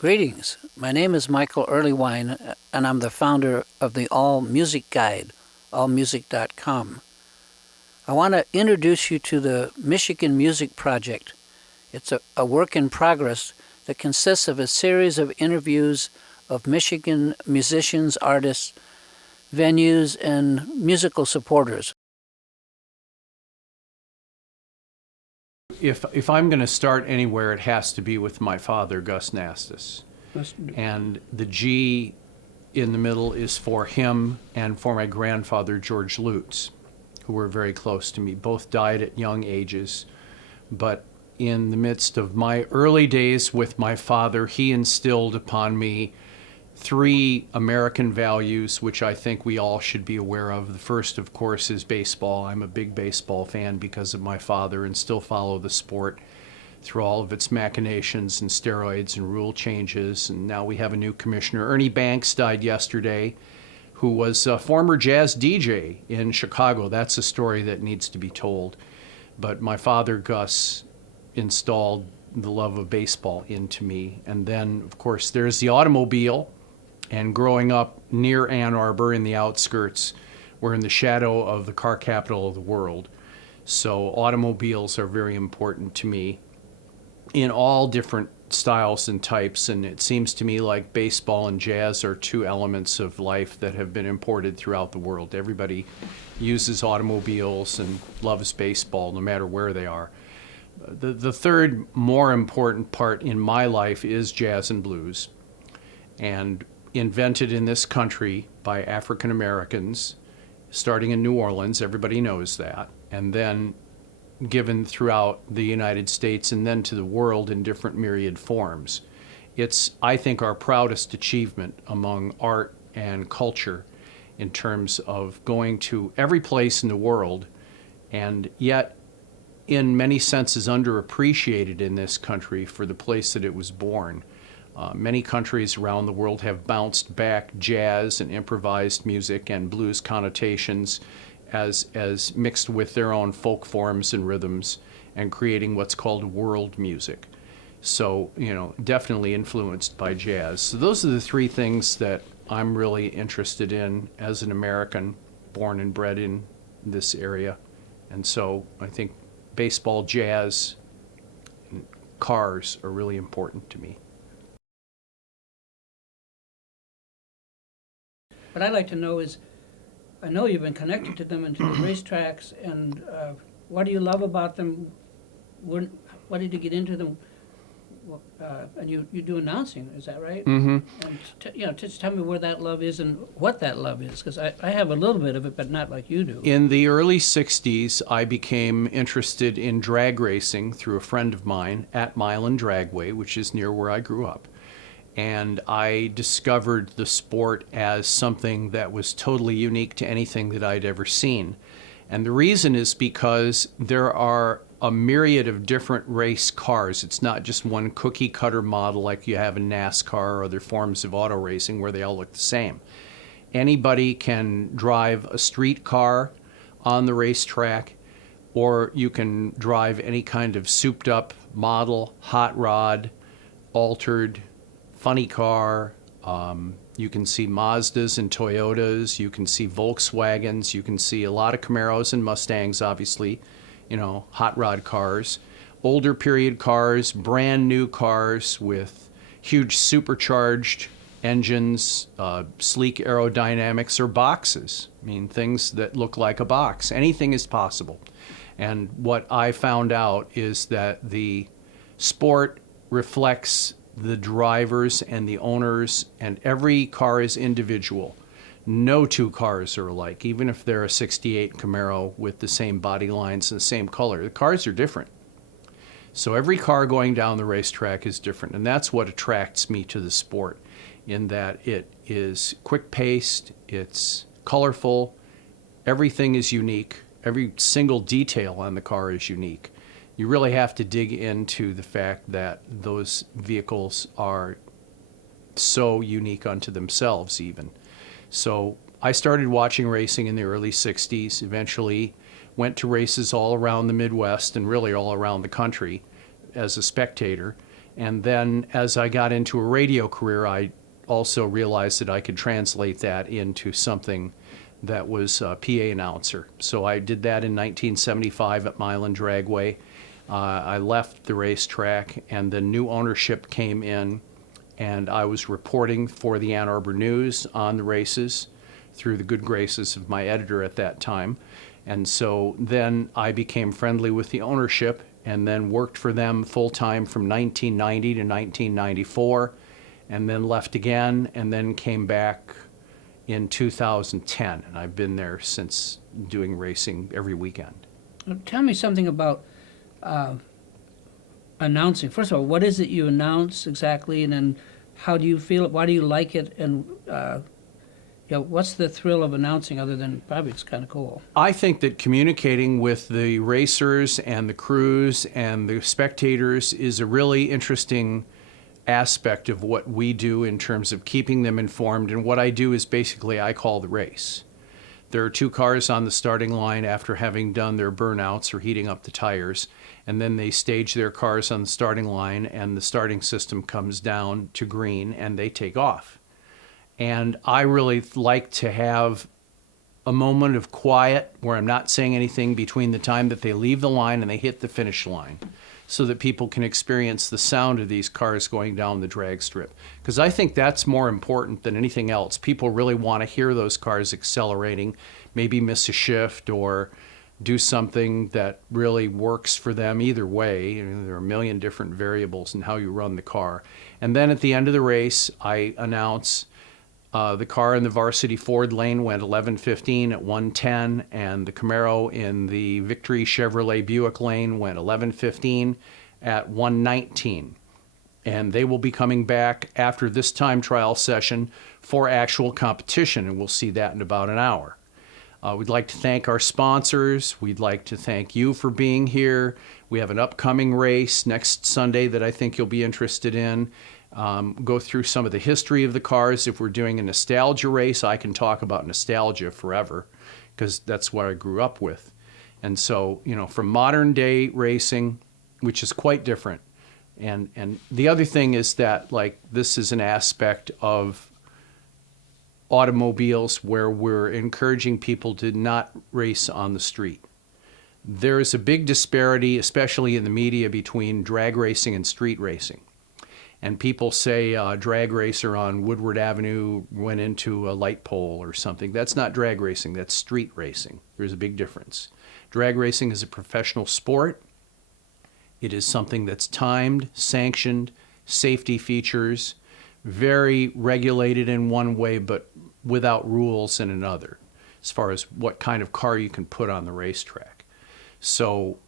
Greetings. My name is Michael Erlewine, and I'm the founder of the All Music Guide, allmusic.com. I want to introduce you to the Michigan Music Project. It's a work in progress that consists of a series of interviews of Michigan musicians, artists, venues, and musical supporters. If I'm going to start anywhere, it has to be with my father, Gus Nastos. And the G in the middle is for him and for my grandfather, George Lutz, who were very close to me. Both died at young ages. But in the midst of my early days with my father, he instilled upon me three American values, which I think we all should be aware of. The first, of course, is baseball. I'm a big baseball fan because of my father and still follow the sport through all of its machinations and steroids and rule changes. And now we have a new commissioner. Ernie Banks died yesterday, who was a former jazz DJ in Chicago. That's a story that needs to be told. But my father, Gus, installed the love of baseball into me. And then, of course, there's the automobile. And growing up near Ann Arbor in the outskirts, we're in the shadow of the car capital of the world. So automobiles are very important to me in all different styles and types. And it seems to me like baseball and jazz are two elements of life that have been imported throughout the world. Everybody uses automobiles and loves baseball no matter where they are. The third more important part in my life is jazz and blues. And invented in this country by African Americans, starting in New Orleans, everybody knows that, and then given throughout the United States and then to the world in different myriad forms. It's, I think, our proudest achievement among art and culture in terms of going to every place in the world, and yet in many senses underappreciated in this country for the place that it was born. Many countries around the world have bounced back jazz and improvised music and blues connotations as mixed with their own folk forms and rhythms and creating what's called world music. So, definitely influenced by jazz. So those are the three things that I'm really interested in as an American born and bred in this area. And so I think baseball, jazz, and cars are really important to me. What I'd like to know is, I know you've been connected to them and to the racetracks, and what do you love about them? Why did you get into them? And you do announcing, is that right? Mm-hmm. And just tell me where that love is and what that love is, because I have a little bit of it, but not like you do. In the early 60s, I became interested in drag racing through a friend of mine at Milan Dragway, which is near where I grew up. And I discovered the sport as something that was totally unique to anything that I'd ever seen. And the reason is because there are a myriad of different race cars. It's not just one cookie cutter model like you have in NASCAR or other forms of auto racing where they all look the same. Anybody can drive a street car on the racetrack, or you can drive any kind of souped up model, hot rod, altered, funny car. You can see Mazdas and Toyotas. You can see Volkswagens. You can see a lot of Camaros and Mustangs, obviously, hot rod cars. Older period cars, brand new cars with huge supercharged engines, sleek aerodynamics, or boxes. I mean, things that look like a box. Anything is possible. And what I found out is that the sport reflects the drivers and the owners, and every car is individual. No two cars are alike, even if they're a 68 Camaro with the same body lines and the same color. The cars are different. So every car going down the racetrack is different, and that's what attracts me to the sport, in that it is quick-paced, it's colorful, everything is unique, every single detail on the car is unique. You really have to dig into the fact that those vehicles are so unique unto themselves even. So I started watching racing in the early 60s, eventually went to races all around the Midwest and really all around the country as a spectator, And then as I got into a radio career, I also realized that I could translate that into something that was a PA announcer. So I did that in 1975 at Milan Dragway. I left the racetrack, and the new ownership came in, and I was reporting for the Ann Arbor News on the races through the good graces of my editor at that time. And so then I became friendly with the ownership and then worked for them full-time from 1990 to 1994, and then left again, and then came back in 2010. And I've been there since, doing racing every weekend. Tell me something about announcing. First of all, what is it you announce exactly, and then how do you feel it? Why do you like it? And what's the thrill of announcing other than probably it's kind of cool? I think that communicating with the racers and the crews and the spectators is a really interesting aspect of what we do in terms of keeping them informed. And what I do is basically I call the race. There are 2 cars on the starting line after having done their burnouts or heating up the tires, and then they stage their cars on the starting line, and the starting system comes down to green and they take off. And I really like to have a moment of quiet where I'm not saying anything between the time that they leave the line and they hit the finish line, so that people can experience the sound of these cars going down the drag strip. Because I think that's more important than anything else. People really want to hear those cars accelerating, maybe miss a shift or do something that really works for them either way. There are a million different variables in how you run the car. And then at the end of the race, I announce the car in the varsity Ford lane went 11:15 at 1:10, and the Camaro in the Victory Chevrolet Buick lane went 11:15 at 1:19. And they will be coming back after this time trial session for actual competition, and we'll see that in about an hour. We'd like to thank our sponsors. We'd like to thank you for being here. We have an upcoming race next Sunday that I think you'll be interested in. Go through some of the history of the cars. If we're doing a nostalgia race, I can talk about nostalgia forever because that's what I grew up with. And so, from modern day racing, which is quite different. And the other thing is that, this is an aspect of automobiles where we're encouraging people to not race on the street. There is a big disparity, especially in the media, between drag racing and street racing. And people say a drag racer on Woodward Avenue went into a light pole or something. That's not drag racing, that's street racing. There's a big difference. Drag racing is a professional sport. It is something that's timed, sanctioned, safety features, very regulated in one way, but without rules in another, as far as what kind of car you can put on the racetrack. So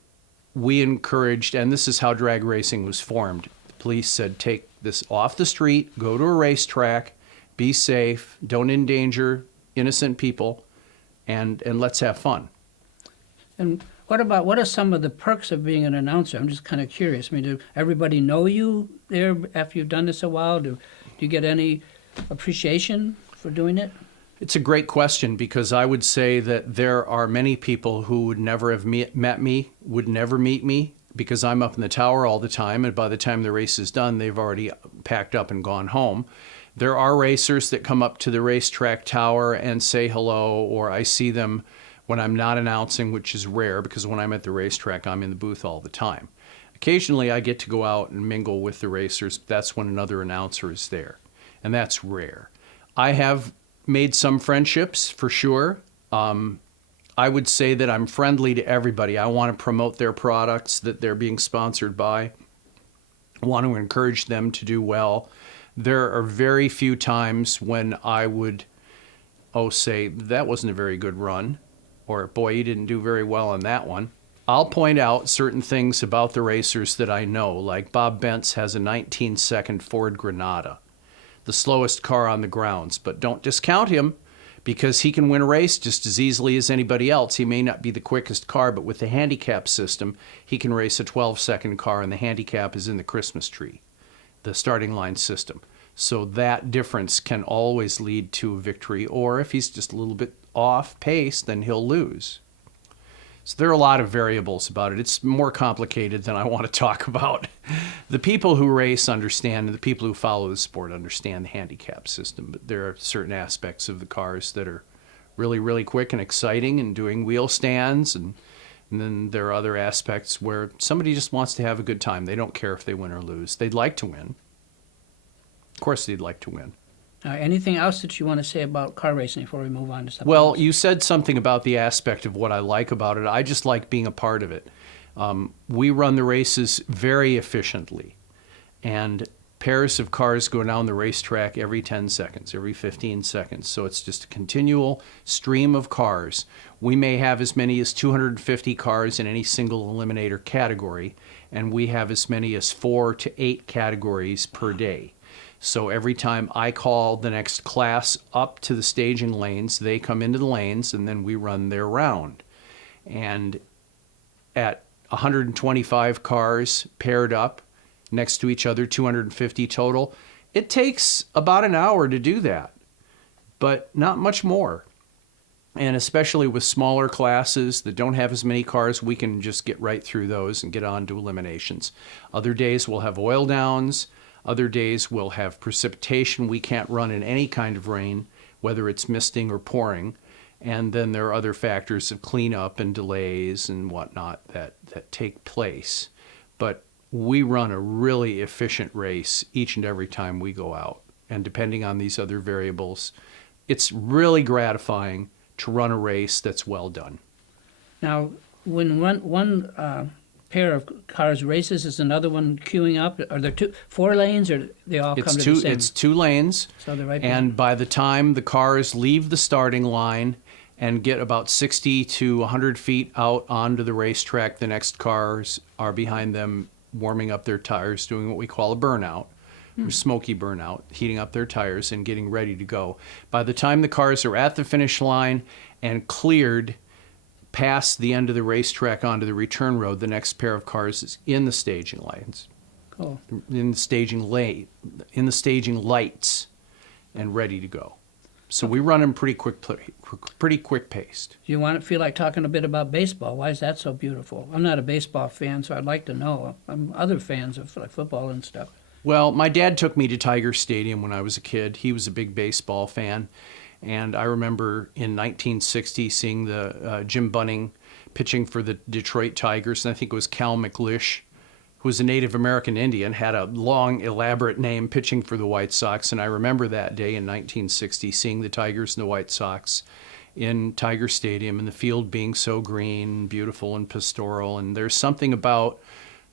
we encouraged, and this is how drag racing was formed. Police said, take this off the street, go to a racetrack, be safe, don't endanger innocent people, and let's have fun. And what are some of the perks of being an announcer? I'm just kind of curious. I mean, do everybody know you there after you've done this a while? Do you get any appreciation for doing it? It's a great question, because I would say that there are many people who would never have met me, would never meet me, because I'm up in the tower all the time, and by the time the race is done, they've already packed up and gone home. There are racers that come up to the racetrack tower and say hello, or I see them when I'm not announcing, which is rare, because when I'm at the racetrack, I'm in the booth all the time. Occasionally, I get to go out and mingle with the racers. That's when another announcer is there, and that's rare. I have made some friendships, for sure. I would say that I'm friendly to everybody. I want to promote their products that they're being sponsored by. I want to encourage them to do well. There are very few times when I would, say, that wasn't a very good run, or boy, you didn't do very well on that one. I'll point out certain things about the racers that I know, like Bob Bentz has a 19-second Ford Granada, the slowest car on the grounds, but don't discount him, because he can win a race just as easily as anybody else. He may not be the quickest car, but with the handicap system, he can race a 12-second car, and the handicap is in the Christmas tree, the starting line system. So that difference can always lead to a victory, or if he's just a little bit off pace, then he'll lose. So there are a lot of variables about it. It's more complicated than I want to talk about. The people who race understand, and the people who follow the sport understand the handicap system, but there are certain aspects of the cars that are really, really quick and exciting and doing wheel stands, and then there are other aspects where somebody just wants to have a good time. They don't care if they win or lose. They'd like to win. Of course they'd like to win. Anything else that you want to say about car racing before we move on to something Well, else? you said something about the aspect of what I like about it. I just like being a part of it. We run the races very efficiently, and pairs of cars go down the racetrack every 10 seconds, every 15 seconds. So it's just a continual stream of cars. We may have as many as 250 cars in any single eliminator category, and we have as many as 4 to 8 categories per day. So every time I call the next class up to the staging lanes, they come into the lanes, and then we run their round. And at 125 cars paired up next to each other, 250 total, it takes about an hour to do that, but not much more. And especially with smaller classes that don't have as many cars, we can just get right through those and get on to eliminations. Other days we'll have oil downs. Other days we'll have precipitation. We can't run in any kind of rain, whether it's misting or pouring. And then there are other factors of cleanup and delays and whatnot that take place. But we run a really efficient race each and every time we go out. And depending on these other variables, it's really gratifying to run a race that's well done. Now, when one pair of cars races, is another one queuing up? Are there 4 lanes, or they all come to the same? It's 2 lanes, So they're right and by the time the cars leave the starting line and get about 60 to 100 feet out onto the racetrack, the next cars are behind them warming up their tires, doing what we call a burnout, or smoky burnout, heating up their tires and getting ready to go. By the time the cars are at the finish line and cleared past the end of the racetrack onto the return road, the next pair of cars is in the staging lanes, Cool. in the staging lights, and ready to go. So we run them pretty quick paced. Do you feel like talking a bit about baseball? Why is that so beautiful? I'm not a baseball fan, so I'd like to know. I'm other fans of like football and stuff. Well, my dad took me to Tiger Stadium when I was a kid. He was a big baseball fan. And I remember in 1960 seeing the Jim Bunning pitching for the Detroit Tigers, and I think it was Cal McLish, who was a Native American Indian, had a long, elaborate name pitching for the White Sox. And I remember that day in 1960 seeing the Tigers and the White Sox in Tiger Stadium, and the field being so green, beautiful, and pastoral. And there's something about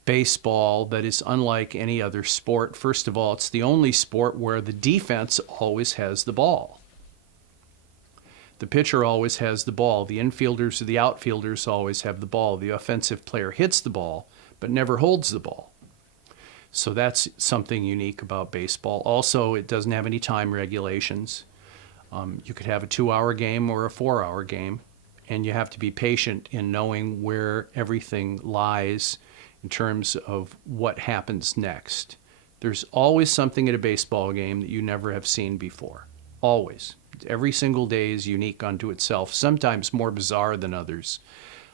baseball that is unlike any other sport. First of all, it's the only sport where the defense always has the ball. The pitcher always has the ball. The infielders or the outfielders always have the ball. The offensive player hits the ball, but never holds the ball. So that's something unique about baseball. Also, it doesn't have any time regulations. You could have a 2-hour game or a 4-hour game, and you have to be patient in knowing where everything lies in terms of what happens next. There's always something at a baseball game that you never have seen before. Always. Every single day is unique unto itself, sometimes more bizarre than others.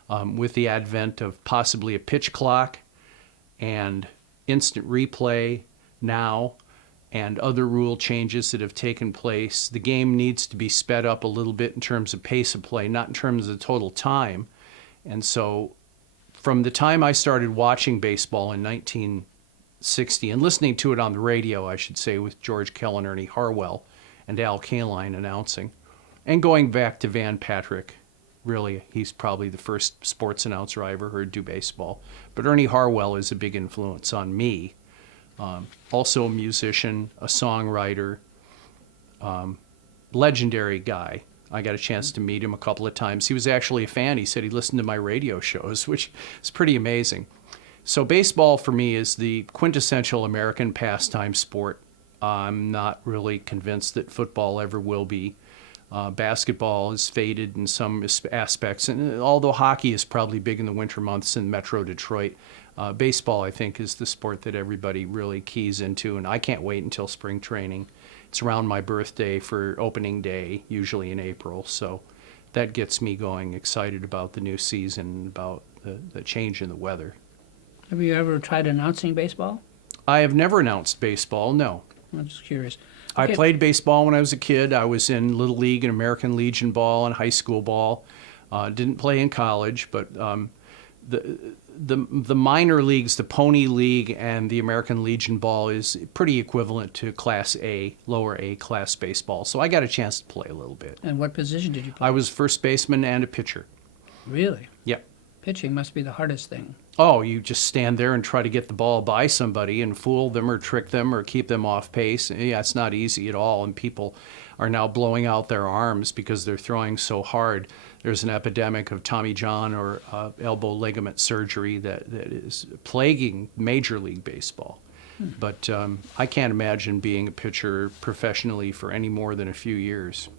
With the advent of possibly a pitch clock and instant replay now and other rule changes that have taken place, the game needs to be sped up a little bit in terms of pace of play, not in terms of total time. And so from the time I started watching baseball in 1960 and listening to it on the radio, I should say, with George Kell and Ernie Harwell and Al Kaline announcing, and going back to Van Patrick. Really, he's probably the first sports announcer I ever heard do baseball. But Ernie Harwell is a big influence on me. Also a musician, a songwriter, legendary guy. I got a chance to meet him a couple of times. He was actually a fan. He said he listened to my radio shows, which is pretty amazing. So baseball for me is the quintessential American pastime sport. I'm not really convinced that football ever will be. Basketball has faded in some aspects, and although hockey is probably big in the winter months in Metro Detroit, baseball, I think, is the sport that everybody really keys into, and I can't wait until spring training. It's around my birthday for opening day, usually in April, so that gets me going, excited about the new season, about the change in the weather. Have you ever tried announcing baseball? I have never announced baseball, no. I'm just curious. I Okay. played baseball when I was a kid. I was in Little League and American Legion ball and high school ball. Didn't play in college, but the minor leagues, the Pony League and the American Legion ball is pretty equivalent to Class A, lower A class baseball. So I got a chance to play a little bit. And what position did you play? I was first baseman and a pitcher. Really? Yep. Pitching must be the hardest thing. Oh, you just stand there and try to get the ball by somebody and fool them or trick them or keep them off pace. Yeah, it's not easy at all, and people are now blowing out their arms because they're throwing so hard. There's an epidemic of Tommy John or elbow ligament surgery that is plaguing Major League Baseball. But I can't imagine being a pitcher professionally for any more than a few years.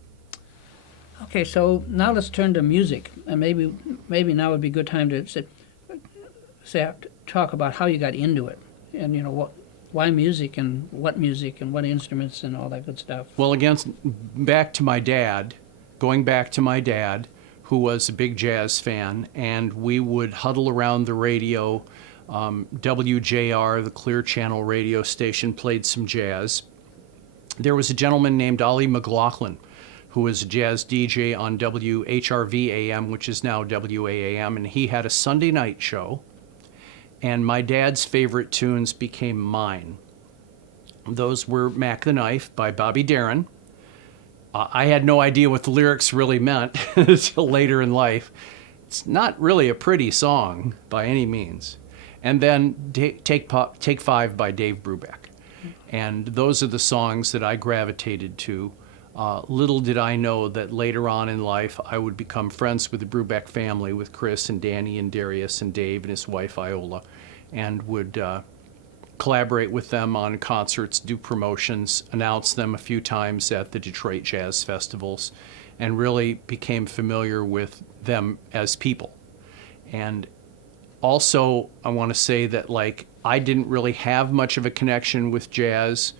Okay, so now let's turn to music, and maybe now would be a good time to talk about how you got into it, and why music and what instruments and all that good stuff. Well, again, going back to my dad, who was a big jazz fan, and we would huddle around the radio. WJR, the Clear Channel radio station, played some jazz. There was a gentleman named Ollie McLaughlin, who was a jazz DJ on WHRV AM, which is now WAAM, and he had a Sunday night show, and my dad's favorite tunes became mine. Those were Mac the Knife by Bobby Darin. I had no idea what the lyrics really meant until later in life. It's not really a pretty song by any means. And then Take Five by Dave Brubeck. And those are the songs that I gravitated to. Little did I know that later on in life I would become friends with the Brubeck family, with Chris and Danny and Darius and Dave and his wife Iola, and would collaborate with them on concerts, do promotions, announce them a few times at the Detroit Jazz Festivals, and really became familiar with them as people. And also, I want to say that I didn't really have much of a connection with jazz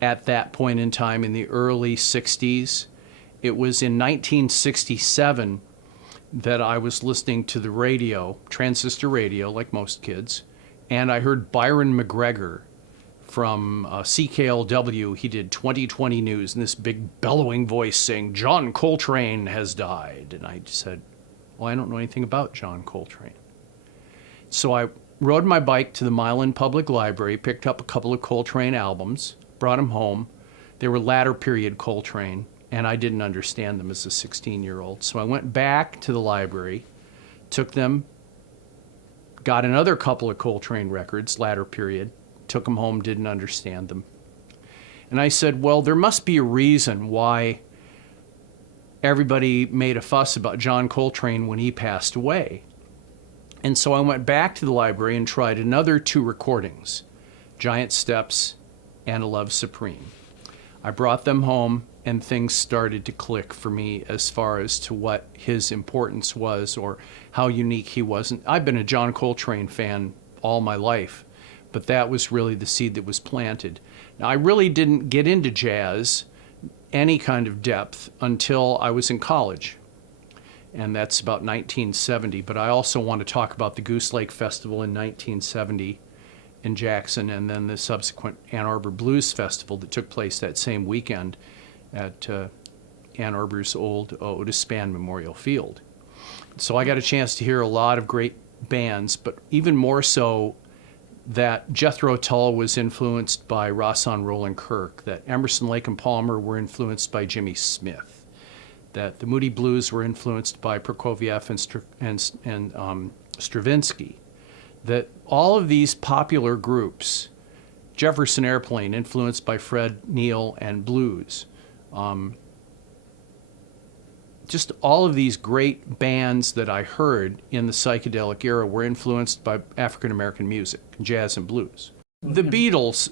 at that point in time in the early 60s. It was in 1967 that I was listening to the radio, transistor radio, like most kids, and I heard Byron McGregor from CKLW. He did 2020 News, and this big bellowing voice saying, "John Coltrane has died." And I said, well, I don't know anything about John Coltrane. So I rode my bike to the Milan Public Library, picked up a couple of Coltrane albums, brought them home. They were latter period Coltrane, and I didn't understand them as a 16-year-old. So I went back to the library, took them, got another couple of Coltrane records, latter period, took them home, didn't understand them. And I said, well, there must be a reason why everybody made a fuss about John Coltrane when he passed away. And so I went back to the library and tried another two recordings, Giant Steps and A Love Supreme. I brought them home, and things started to click for me as far as to what his importance was or how unique he was. And I've been a John Coltrane fan all my life, but that was really the seed that was planted. Now, I really didn't get into jazz, any kind of depth, until I was in college. And that's about 1970. But I also want to talk about the Goose Lake Festival in 1970 in Jackson, and then the subsequent Ann Arbor Blues Festival that took place that same weekend at Ann Arbor's old Otis Spann Memorial Field. So I got a chance to hear a lot of great bands, but even more so that Jethro Tull was influenced by Rahsaan Roland Kirk, that Emerson, Lake and Palmer were influenced by Jimmy Smith, that the Moody Blues were influenced by Prokofiev and Stravinsky, that all of these popular groups, Jefferson Airplane influenced by Fred Neil and blues, just all of these great bands that I heard in the psychedelic era were influenced by African-American music, jazz and blues. The Beatles,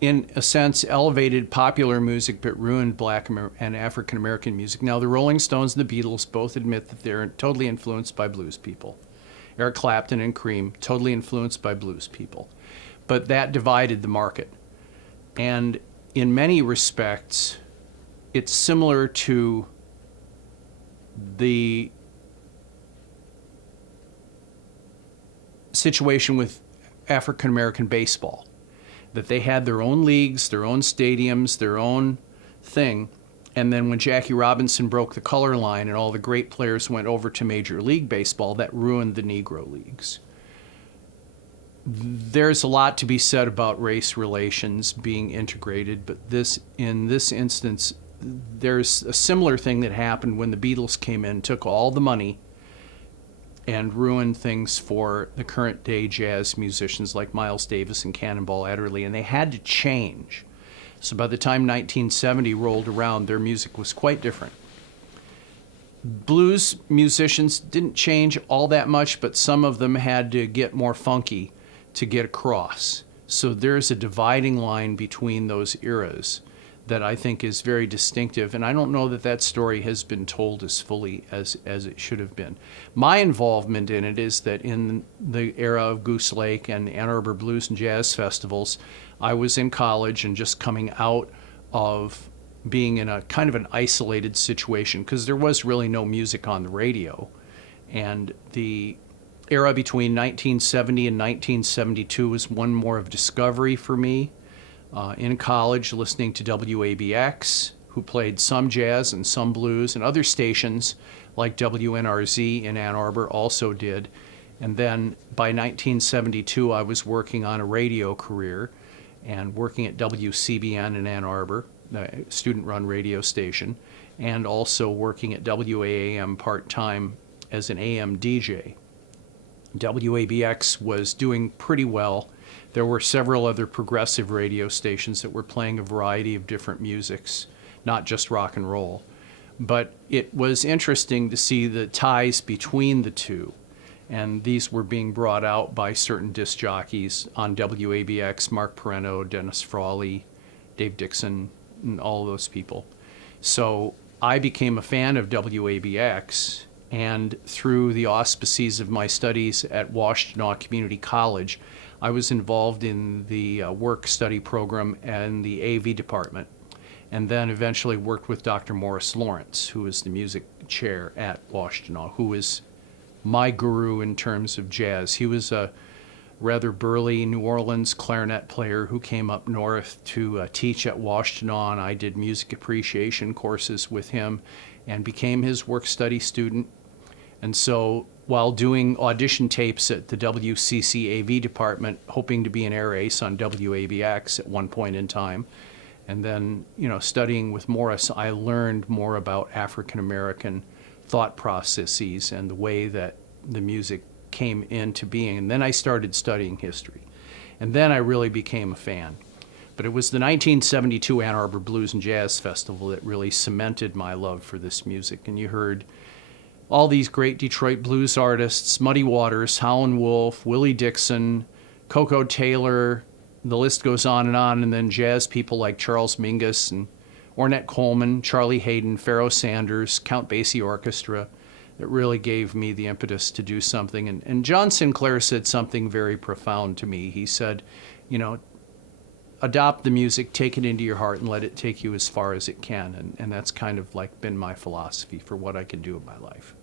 in a sense, elevated popular music but ruined Black and African-American music. Now, the Rolling Stones and the Beatles both admit that they're totally influenced by blues people. Eric Clapton and Cream, totally influenced by blues people. But that divided the market. And in many respects, it's similar to the situation with African American baseball, that they had their own leagues, their own stadiums, their own thing. And then when Jackie Robinson broke the color line and all the great players went over to Major League Baseball, that ruined the Negro leagues. There's a lot to be said about race relations being integrated, but in this instance, there's a similar thing that happened when the Beatles came in, took all the money and ruined things for the current day jazz musicians like Miles Davis and Cannonball Adderley, and they had to change. So by the time 1970 rolled around, their music was quite different. Blues musicians didn't change all that much, but some of them had to get more funky to get across. So there's a dividing line between those eras that I think is very distinctive, and I don't know that that story has been told as fully as it should have been. My involvement in it is that in the era of Goose Lake and Ann Arbor Blues and Jazz Festivals, I was in college and just coming out of being in a kind of an isolated situation because there was really no music on the radio. And the era between 1970 and 1972 was one more of discovery for me. In college, listening to WABX, who played some jazz and some blues, and other stations like WNRZ in Ann Arbor also did. And then by 1972, I was working on a radio career and working at WCBN in Ann Arbor, a student-run radio station, and also working at WAAM part-time as an AM DJ. WABX was doing pretty well. There were several other progressive radio stations that were playing a variety of different musics, not just rock and roll. But it was interesting to see the ties between the two. And these were being brought out by certain disc jockeys on WABX, Mark Perreno, Dennis Frawley, Dave Dixon, and all those people. So I became a fan of WABX, and through the auspices of my studies at Washtenaw Community College, I was involved in the work-study program and the AV department, and then eventually worked with Dr. Morris Lawrence, who is the music chair at Washtenaw, who is my guru in terms of jazz. He was a rather burly New Orleans clarinet player who came up north to teach at Washtenaw, and I did music appreciation courses with him and became his work-study student. And so while doing audition tapes at the WCC AV department, hoping to be an air ace on WABX at one point in time, and then, studying with Morris, I learned more about African American thought processes and the way that the music came into being. And then I started studying history. And then I really became a fan. But it was the 1972 Ann Arbor Blues and Jazz Festival that really cemented my love for this music. And you heard all these great Detroit blues artists, Muddy Waters, Howlin' Wolf, Willie Dixon, Coco Taylor, the list goes on, and then jazz people like Charles Mingus and Ornette Coleman, Charlie Hayden, Pharoah Sanders, Count Basie Orchestra, that really gave me the impetus to do something. And John Sinclair said something very profound to me. He said, adopt the music, take it into your heart, and let it take you as far as it can. And that's kind of like been my philosophy for what I can do in my life.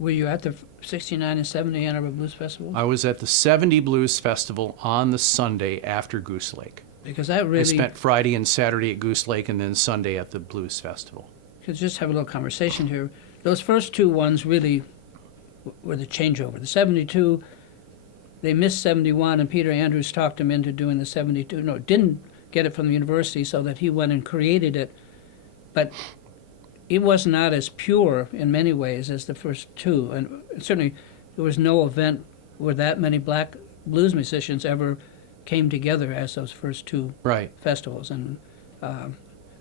Were you at the 69 and 70 Ann Arbor Blues Festival? I was at the 70 Blues Festival on the Sunday after Goose Lake. Because that really... I spent Friday and Saturday at Goose Lake and then Sunday at the Blues Festival. Because just have a little conversation here. Those first two ones really were the changeover. The 72, they missed 71, and Peter Andrews talked him into doing the 72. No, didn't get it from the university, so that he went and created it. But it was not as pure in many ways as the first two. And certainly there was no event where that many black blues musicians ever came together as those first two festivals. And I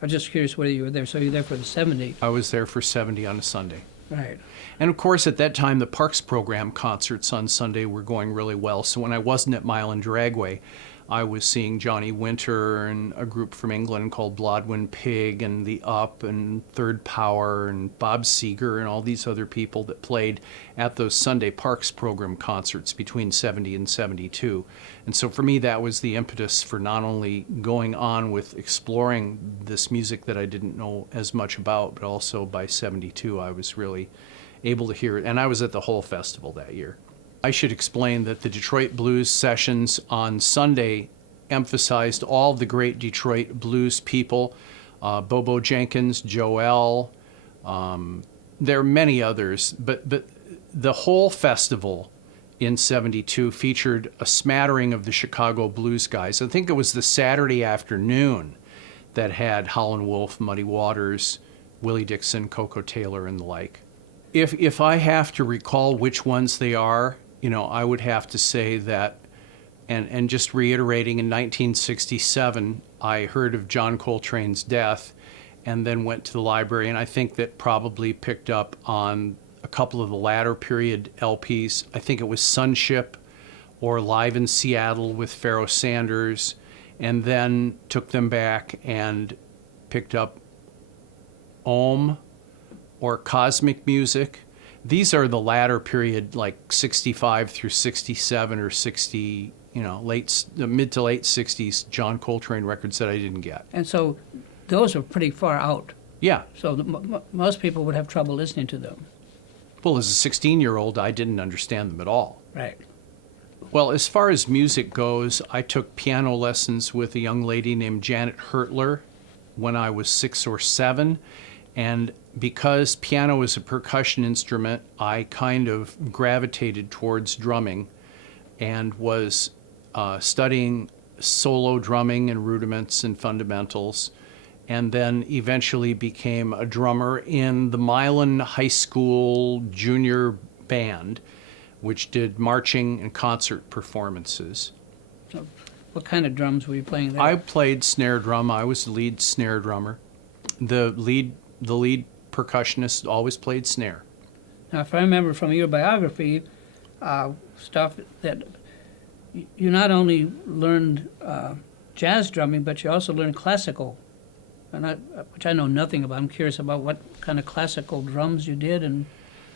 was just curious whether you were there. So you were there for the 70. I was there for 70 on a Sunday. Right. And of course, at that time, the Parks program concerts on Sunday were going really well. So when I wasn't at Mile and Dragway, I was seeing Johnny Winter and a group from England called Blodwyn Pig and The Up and Third Power and Bob Seger and all these other people that played at those Sunday Parks program concerts between 70 and 72. And so for me, that was the impetus for not only going on with exploring this music that I didn't know as much about, but also by 72, I was really able to hear it. And I was at the whole festival that year. I should explain that the Detroit Blues sessions on Sunday emphasized all the great Detroit blues people, Bobo Jenkins, Joel, there are many others, but the whole festival in 72 featured a smattering of the Chicago blues guys. I think it was the Saturday afternoon that had Howlin' Wolf, Muddy Waters, Willie Dixon, Coco Taylor, and the like. If I have to recall which ones they are, I would have to say that, and just reiterating, in 1967, I heard of John Coltrane's death and then went to the library, and I think that probably picked up on a couple of the latter period LPs. I think it was Sunship or Live in Seattle with Pharoah Sanders, and then took them back and picked up Ohm or Cosmic Music. These are the latter period, like 65 through 67 or 60, mid to late 60s John Coltrane records that I didn't get. And so those are pretty far out. Yeah. So most people would have trouble listening to them. Well, as a 16-year-old, I didn't understand them at all. Right. Well, as far as music goes, I took piano lessons with a young lady named Janet Hertler when I was 6 or 7. And because piano is a percussion instrument, I kind of gravitated towards drumming and was studying solo drumming and rudiments and fundamentals, and then eventually became a drummer in the Milan High School junior band, which did marching and concert performances. So what kind of drums were you playing there? I played snare drum. I was the lead snare drummer. The lead percussionist always played snare. Now, if I remember from your biography, stuff that you not only learned jazz drumming, but you also learned classical, which I know nothing about. I'm curious about what kind of classical drums you did and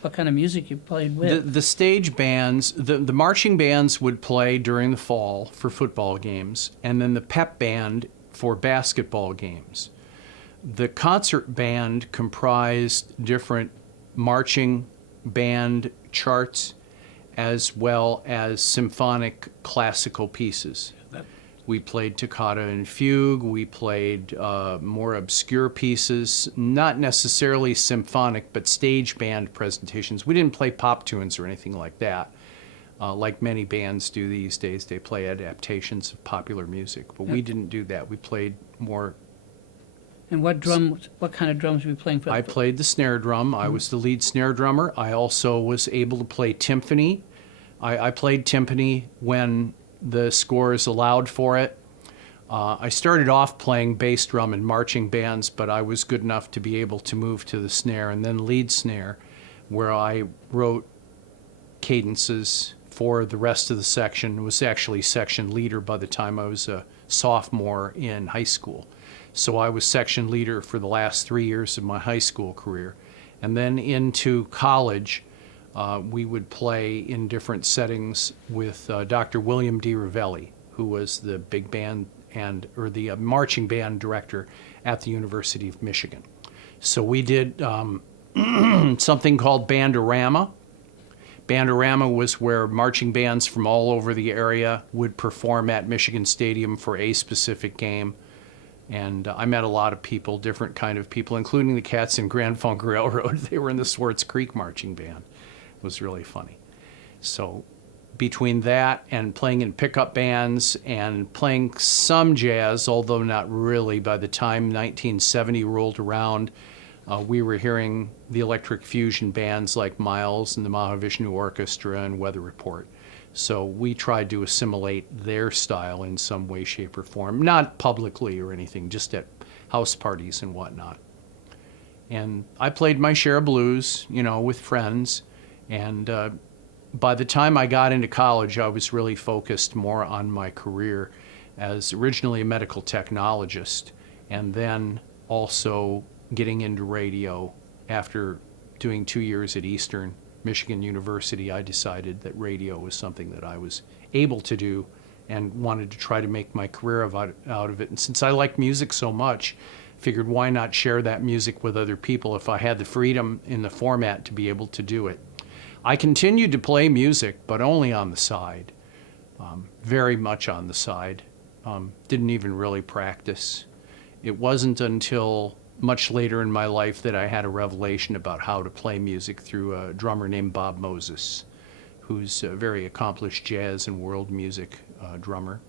what kind of music you played with. The stage bands, the marching bands would play during the fall for football games, and then the pep band for basketball games. The concert band comprised different marching band charts as well as symphonic classical pieces. We played toccata and fugue. We played more obscure pieces, not necessarily symphonic, but stage band presentations. We didn't play pop tunes or anything like that. Like many bands do these days, they play adaptations of popular music, but we didn't do that. We played more. And what kind of drums were you playing for? I played the snare drum. I was the lead snare drummer. I also was able to play timpani. I played timpani when the scores allowed for it. I started off playing bass drum in marching bands, but I was good enough to be able to move to the snare and then lead snare, where I wrote cadences for the rest of the section. Was actually section leader by the time I was a sophomore in high school. So I was section leader for the last 3 years of my high school career. And then into college, we would play in different settings with Dr. William D. Ravelli, who was the big band or the marching band director at the University of Michigan. So we did something called Bandorama. Bandorama was where marching bands from all over the area would perform at Michigan Stadium for a specific game. And I met a lot of people, different kind of people, including the cats in Grand Funk Railroad. They were in the Swartz Creek Marching Band. It was really funny. So between that and playing in pickup bands and playing some jazz, although not really, by the time 1970 rolled around, we were hearing the electric fusion bands like Miles and the Mahavishnu Orchestra and Weather Report. So we tried to assimilate their style in some way, shape, or form, not publicly or anything, just at house parties and whatnot. And I played my share of blues, with friends. And by the time I got into college, I was really focused more on my career as originally a medical technologist, and then also getting into radio. After doing 2 years at Eastern Michigan University, I decided that radio was something that I was able to do and wanted to try to make my career out of it. And since I like music so much, figured why not share that music with other people if I had the freedom in the format to be able to do it. I continued to play music, but only on the side, very much on the side. Didn't even really practice. It wasn't until much later in my life that I had a revelation about how to play music through a drummer named Bob Moses, who's a very accomplished jazz and world music drummer.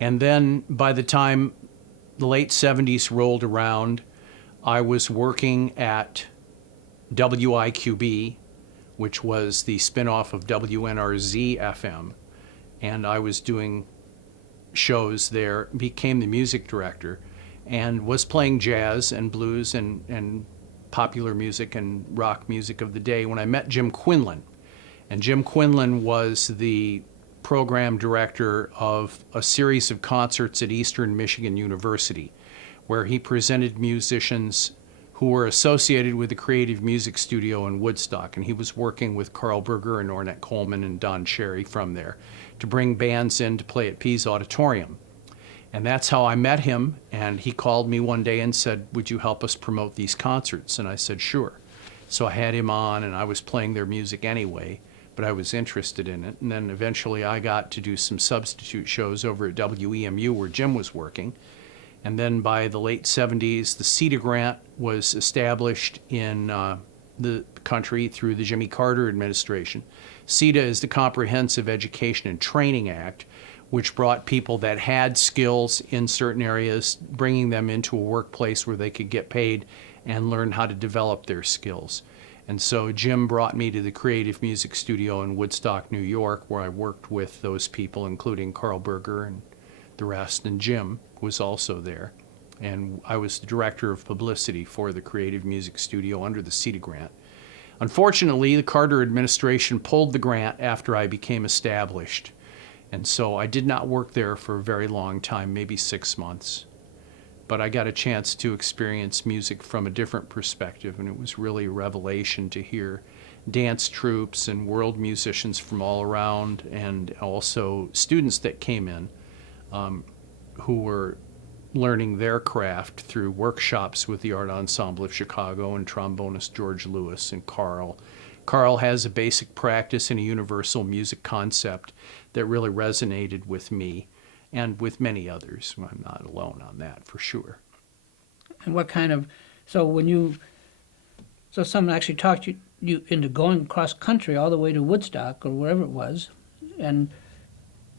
And then by the time the late 70s rolled around, I was working at WIQB, which was the spinoff of WNRZ FM, and I was doing shows there, became the music director, and was playing jazz and blues and popular music and rock music of the day when I met Jim Quinlan. And Jim Quinlan was the program director of a series of concerts at Eastern Michigan University, where he presented musicians who were associated with the Creative Music Studio in Woodstock. And he was working with Carl Berger and Ornette Coleman and Don Cherry from there to bring bands in to play at Pease Auditorium. And that's how I met him. And he called me one day and said, "Would you help us promote these concerts?" And I said, "Sure." So I had him on, and I was playing their music anyway, but I was interested in it. And then eventually I got to do some substitute shows over at WEMU where Jim was working. And then by the late 70s, the CETA grant was established in the country through the Jimmy Carter administration. CETA is the Comprehensive Education and Training Act, which brought people that had skills in certain areas, bringing them into a workplace where they could get paid and learn how to develop their skills. And so Jim brought me to the Creative Music Studio in Woodstock, New York, where I worked with those people, including Carl Berger and the rest, and Jim was also there. And I was the director of publicity for the Creative Music Studio under the CETA grant. Unfortunately, the Carter administration pulled the grant after I became established. And so I did not work there for a very long time, maybe 6 months. But I got a chance to experience music from a different perspective, and it was really a revelation to hear dance troupes and world musicians from all around, and also students that came in who were learning their craft through workshops with the Art Ensemble of Chicago and trombonist George Lewis and Carl. Carl has a basic practice and a universal music concept that really resonated with me and with many others. I'm not alone on that, for sure. And what kind of, so someone actually talked you into going across country all the way to Woodstock or wherever it was, and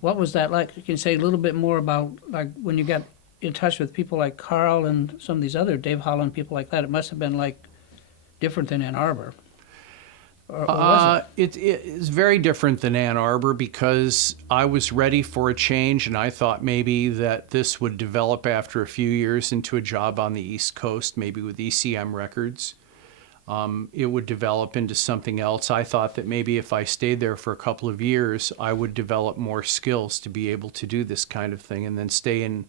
what was that like? You can say a little bit more about, like, when you got in touch with people like Carl and some of these other Dave Holland, people like that. It must have been like different than Ann Arbor. Or was it? It's very different than Ann Arbor because I was ready for a change, and I thought maybe that this would develop after a few years into a job on the East Coast, maybe with ECM Records. It would develop into something else. I thought that maybe if I stayed there for a couple of years, I would develop more skills to be able to do this kind of thing and then stay in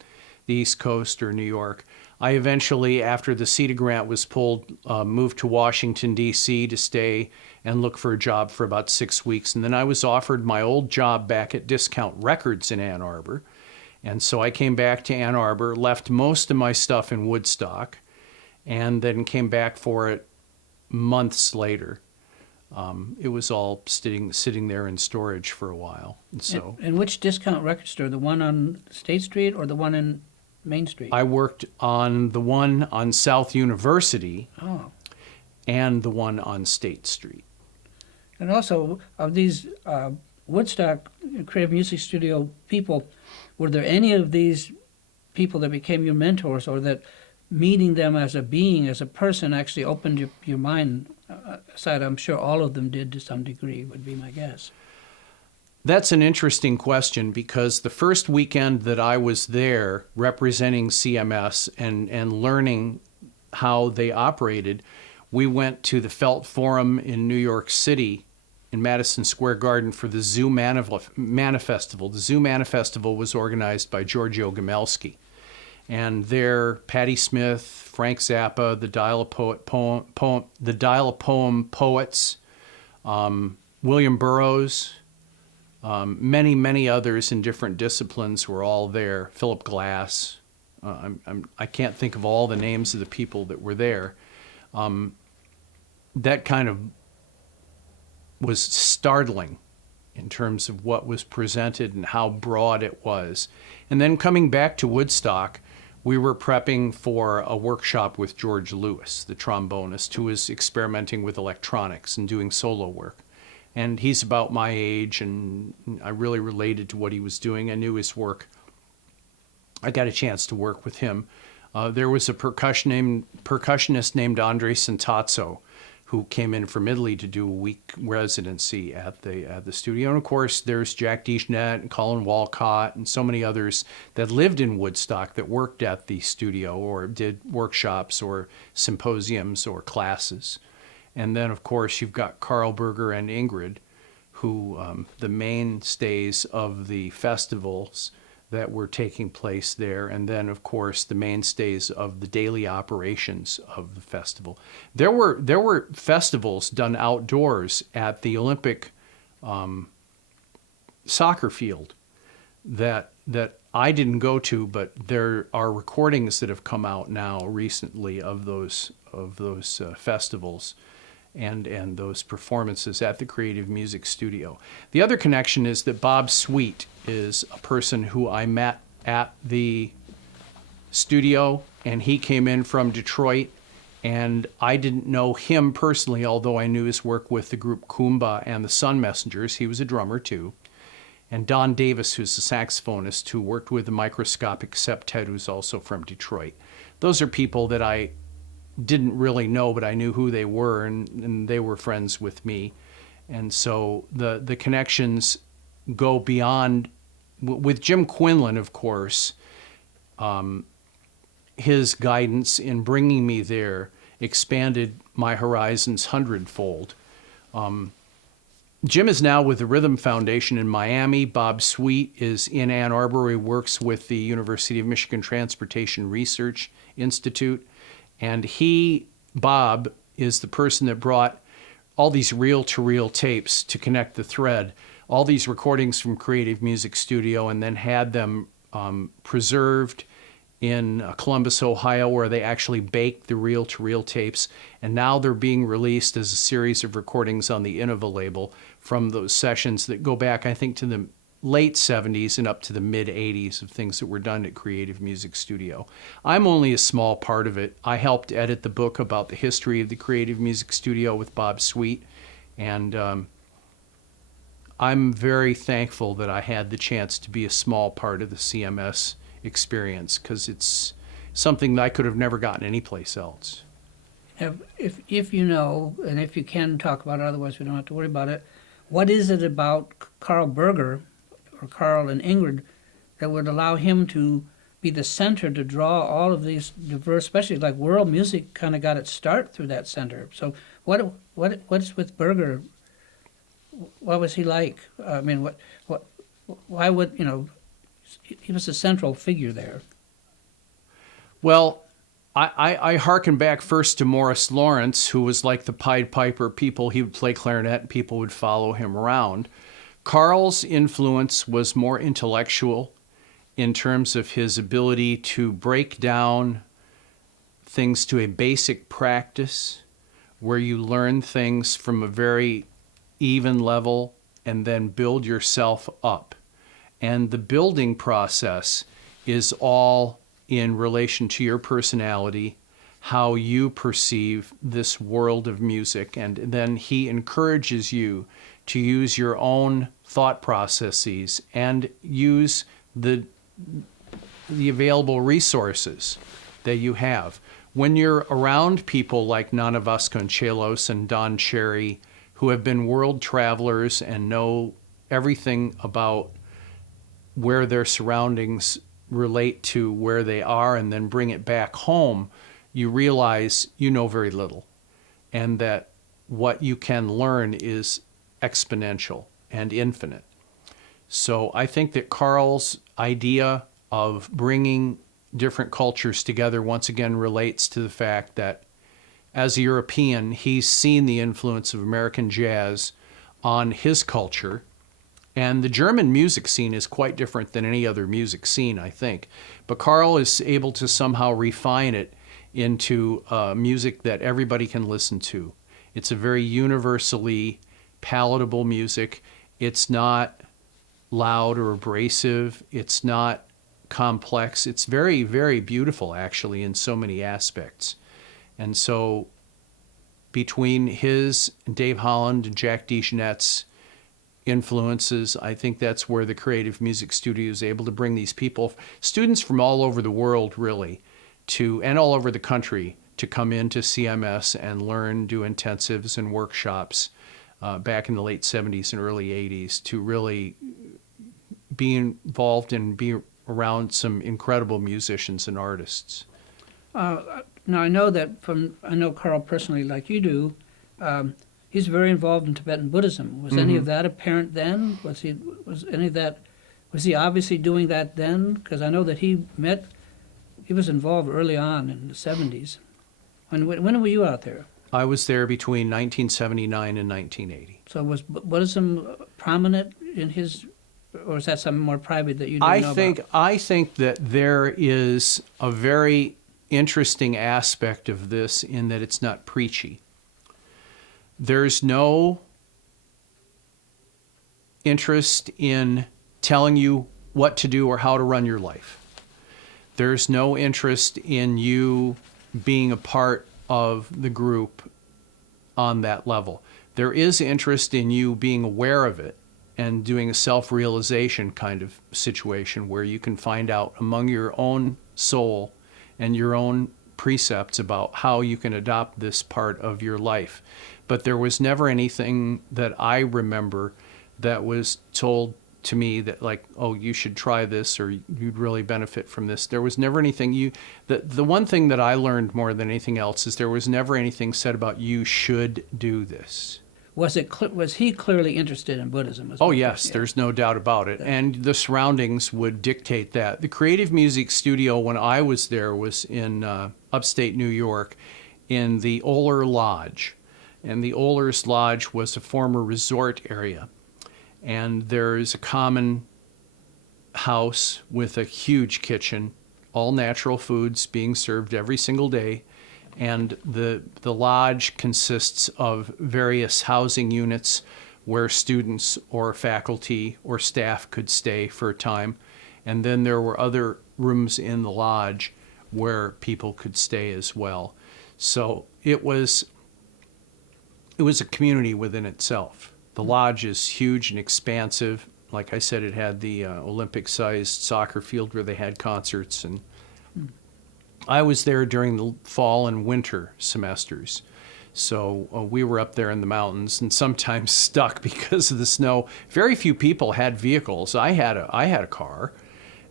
the East Coast or New York. I eventually, after the CETA grant was pulled, moved to Washington, D.C. to stay and look for a job for about 6 weeks. And then I was offered my old job back at Discount Records in Ann Arbor. And so I came back to Ann Arbor, left most of my stuff in Woodstock, and then came back for it months later. It was all sitting there in storage for a while. And which Discount Record store? The one on State Street or the one in Main Street? I worked on the one on South University and the one on State Street. And also, of these Woodstock Creative Music Studio people, were there any of these people that became your mentors, or that meeting them as a being, as a person, actually opened your mind aside? I'm sure all of them did to some degree, would be my guess. That's an interesting question, because the first weekend that I was there representing CMS and learning how they operated, we went to the Felt Forum in New York City in Madison Square Garden for the Zoo Manifestival. The Zoo Manifestival was organized by Giorgio Gamelski. And there, Patti Smith, Frank Zappa, the Dial of Poem poets, William Burroughs, many, many others in different disciplines were all there. Philip Glass. I can't think of all the names of the people that were there. That kind of was startling in terms of what was presented and how broad it was. And then coming back to Woodstock, we were prepping for a workshop with George Lewis, the trombonist, who was experimenting with electronics and doing solo work. And he's about my age, and I really related to what he was doing. I knew his work. I got a chance to work with him. There was a percussionist named Andre Santazzo, who came in from Italy to do a week residency at the studio. And of course, there's Jack DeShnett and Colin Walcott and so many others that lived in Woodstock that worked at the studio or did workshops or symposiums or classes. And then, of course, you've got Carl Berger and Ingrid, who the mainstays of the festivals that were taking place there, and then, of course, the mainstays of the daily operations of the festival. There were festivals done outdoors at the Olympic soccer field that I didn't go to, but there are recordings that have come out now recently of those festivals and those performances at the Creative Music Studio. The other connection is that Bob Sweet is a person who I met at the studio, and he came in from Detroit, and I didn't know him personally, although I knew his work with the group Kumba and the Sun Messengers. He was a drummer too. And Don Davis, who's a saxophonist who worked with the Microscopic Septet, who's also from Detroit. Those are people that I didn't really know, but I knew who they were, and they were friends with me. And so the connections go beyond. With Jim Quinlan, of course, his guidance in bringing me there expanded my horizons hundredfold. Jim is now with the Rhythm Foundation in Miami. Bob Sweet is in Ann Arbor. He works with the University of Michigan Transportation Research Institute. And Bob, is the person that brought all these reel-to-reel tapes to connect the thread, all these recordings from Creative Music Studio, and then had them preserved in Columbus, Ohio, where they actually baked the reel-to-reel tapes. And now they're being released as a series of recordings on the Innova label from those sessions that go back, I think, to the late 70s and up to the mid 80s of things that were done at Creative Music Studio. I'm only a small part of it. I helped edit the book about the history of the Creative Music Studio with Bob Sweet, and I'm very thankful that I had the chance to be a small part of the CMS experience, because it's something that I could have never gotten anyplace else. If you know, and if you can talk about it, otherwise we don't have to worry about it, what is it about Carl Berger, or Carl and Ingrid, that would allow him to be the center to draw all of these diverse, especially like world music kind of got its start through that center. So what's with Berger? What was he like? I mean, why would, he was a central figure there. Well, I hearken back first to Morris Lawrence, who was like the Pied Piper. He would play clarinet and people would follow him around. Carl's influence was more intellectual in terms of his ability to break down things to a basic practice where you learn things from a very even level and then build yourself up. And the building process is all in relation to your personality, how you perceive this world of music, and then he encourages you to use your own thought processes and use the available resources that you have. When you're around people like Nana Vasconcelos and Don Cherry, who have been world travelers and know everything about where their surroundings relate to where they are and then bring it back home, you realize you know very little, and that what you can learn is exponential and infinite. So I think that Carl's idea of bringing different cultures together once again relates to the fact that as a European, he's seen the influence of American jazz on his culture. And the German music scene is quite different than any other music scene, I think. But Carl is able to somehow refine it into music that everybody can listen to. It's a very universally palatable music. It's not loud or abrasive. It's not complex. It's very, very beautiful, actually, in so many aspects. And so between his, Dave Holland, and Jack DeJohnette's influences, I think that's where the Creative Music Studio is able to bring these people, students from all over the world, really, and all over the country, to come into CMS and learn, do intensives and workshops back in the late 70s and early 80s to really be involved and be around some incredible musicians and artists. Now, I know Carl personally, like you do. He's very involved in Tibetan Buddhism. Was any of that apparent then? Was he obviously doing that then? Because I know that he was involved early on in the 70s. When were you out there? I was there between 1979 and 1980. So was Buddhism prominent in his, or is that something more private that you didn't know about? I think that there is a very interesting aspect of this in that it's not preachy. There's no interest in telling you what to do or how to run your life. There's no interest in you being a part of the group on that level. There is interest in you being aware of it and doing a self-realization kind of situation where you can find out among your own soul and your own precepts about how you can adopt this part of your life. But there was never anything that I remember that was told to me that, like, oh, you should try this or you'd really benefit from this. There was never anything the one thing that I learned more than anything else is there was never anything said about you should do this. Was he clearly interested in Buddhism? Oh, yes, there's no doubt about it. And the surroundings would dictate that. The Creative Music Studio, when I was there, was in upstate New York in the Oler Lodge. And the Oler's Lodge was a former resort area. And there's a common house with a huge kitchen, all natural foods being served every single day. And the lodge consists of various housing units where students or faculty or staff could stay for a time. And then there were other rooms in the lodge where people could stay as well. So it was a community within itself. The lodge is huge and expansive. Like I said, it had the Olympic-sized soccer field where they had concerts. And I was there during the fall and winter semesters. So we were up there in the mountains and sometimes stuck because of the snow. Very few people had vehicles. I had a car,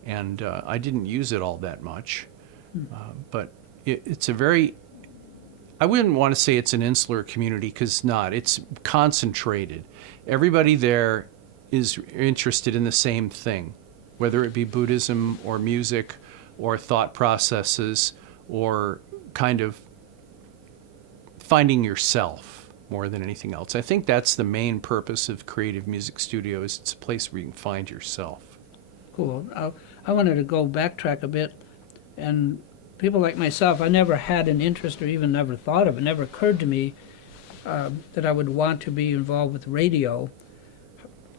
and I didn't use it all that much. But it's a very... I wouldn't want to say it's an insular community because it's not. It's concentrated. Everybody there is interested in the same thing, whether it be Buddhism or music or thought processes or kind of finding yourself more than anything else. I think that's the main purpose of Creative Music Studio, is it's a place where you can find yourself. Cool. I wanted to go backtrack a bit, and people like myself, I never had an interest or even never thought of it, never occurred to me that I would want to be involved with radio.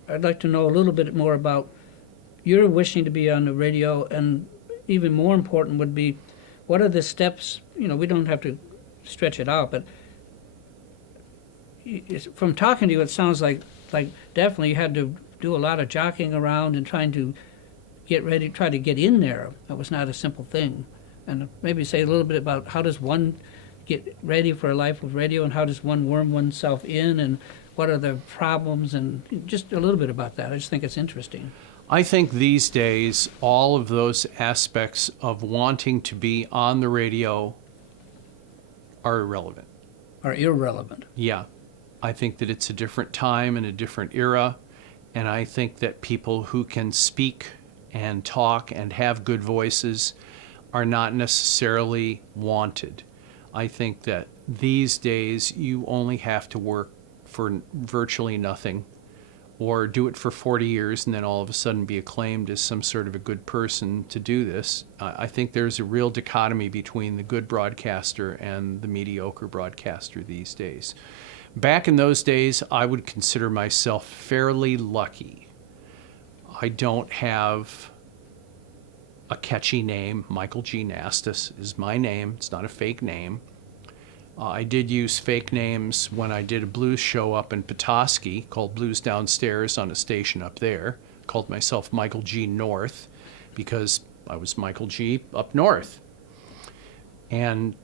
I'd like to know a little bit more about your wishing to be on the radio, and even more important would be, what are the steps? You know, we don't have to stretch it out, but from talking to you, it sounds like definitely you had to do a lot of jockeying around and trying to get ready, try to get in there. That was not a simple thing. And maybe say a little bit about how does one get ready for a life with radio, and how does one worm oneself in, and what are the problems, and just a little bit about that. I just think it's interesting. I think these days, all of those aspects of wanting to be on the radio are irrelevant. Are irrelevant. Yeah. I think that it's a different time and a different era, and I think that people who can speak and talk and have good voices are not necessarily wanted. I think that these days you only have to work for virtually nothing, or do it for 40 years and then all of a sudden be acclaimed as some sort of a good person to do this. I think there's a real dichotomy between the good broadcaster and the mediocre broadcaster these days. Back in those days, I would consider myself fairly lucky. I don't have a catchy name. Michael G. Nastos is my name. It's not a fake name. I did use fake names when I did a blues show up in Petoskey called Blues Downstairs on a station up there. Called myself Michael G. North because I was Michael G. up north. And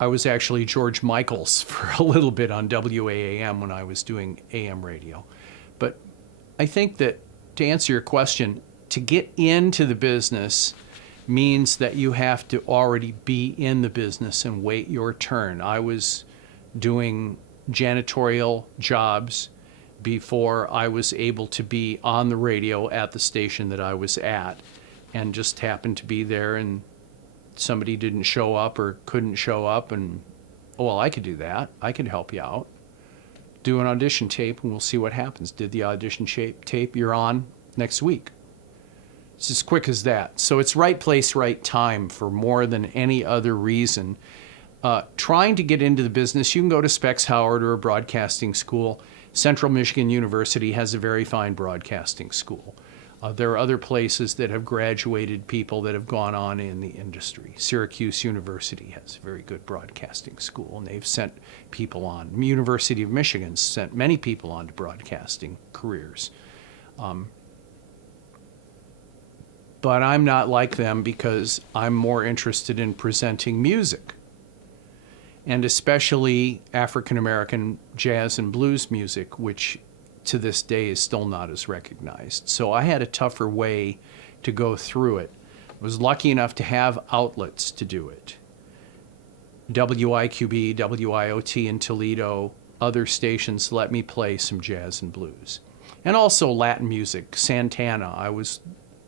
I was actually George Michaels for a little bit on WAAM when I was doing AM radio. But I think that, to answer your question, to get into the business means that you have to already be in the business and wait your turn. I was doing janitorial jobs before I was able to be on the radio at the station that I was at, and just happened to be there and somebody didn't show up or couldn't show up, and, oh, well, I could do that. I could help you out. Do an audition tape and we'll see what happens. Did the audition tape, you're on next week. It's as quick as that. So it's right place, right time for more than any other reason. Trying to get into the business, you can go to Specs Howard or a broadcasting school. Central Michigan University has a very fine broadcasting school. There are other places that have graduated people that have gone on in the industry. Syracuse University has a very good broadcasting school, and they've sent people on. University of Michigan sent many people on to broadcasting careers. But I'm not like them because I'm more interested in presenting music, and especially African American jazz and blues music, which to this day is still not as recognized. So I had a tougher way to go through it. I was lucky enough to have outlets to do it. WIQB, WIOT in Toledo, other stations let me play some jazz and blues. And also Latin music, Santana.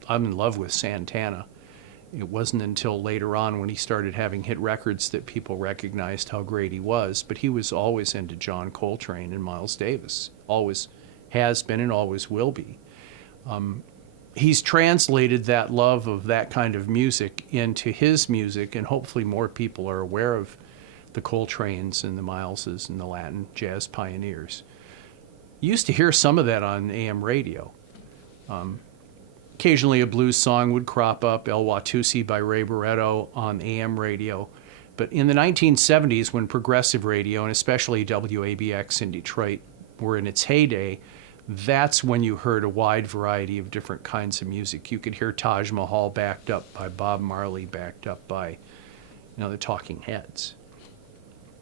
I'm in love with Santana. It wasn't until later on when he started having hit records that people recognized how great he was, but he was always into John Coltrane and Miles Davis. Always has been and always will be. He's translated that love of that kind of music into his music, and hopefully more people are aware of the Coltranes and the Mileses and the Latin jazz pioneers. You used to hear some of that on AM radio. Occasionally a blues song would crop up, El Watusi by Ray Barretto on AM radio. But in the 1970s, when progressive radio, and especially WABX in Detroit, were in its heyday, that's when you heard a wide variety of different kinds of music. You could hear Taj Mahal backed up by Bob Marley, backed up by, the Talking Heads.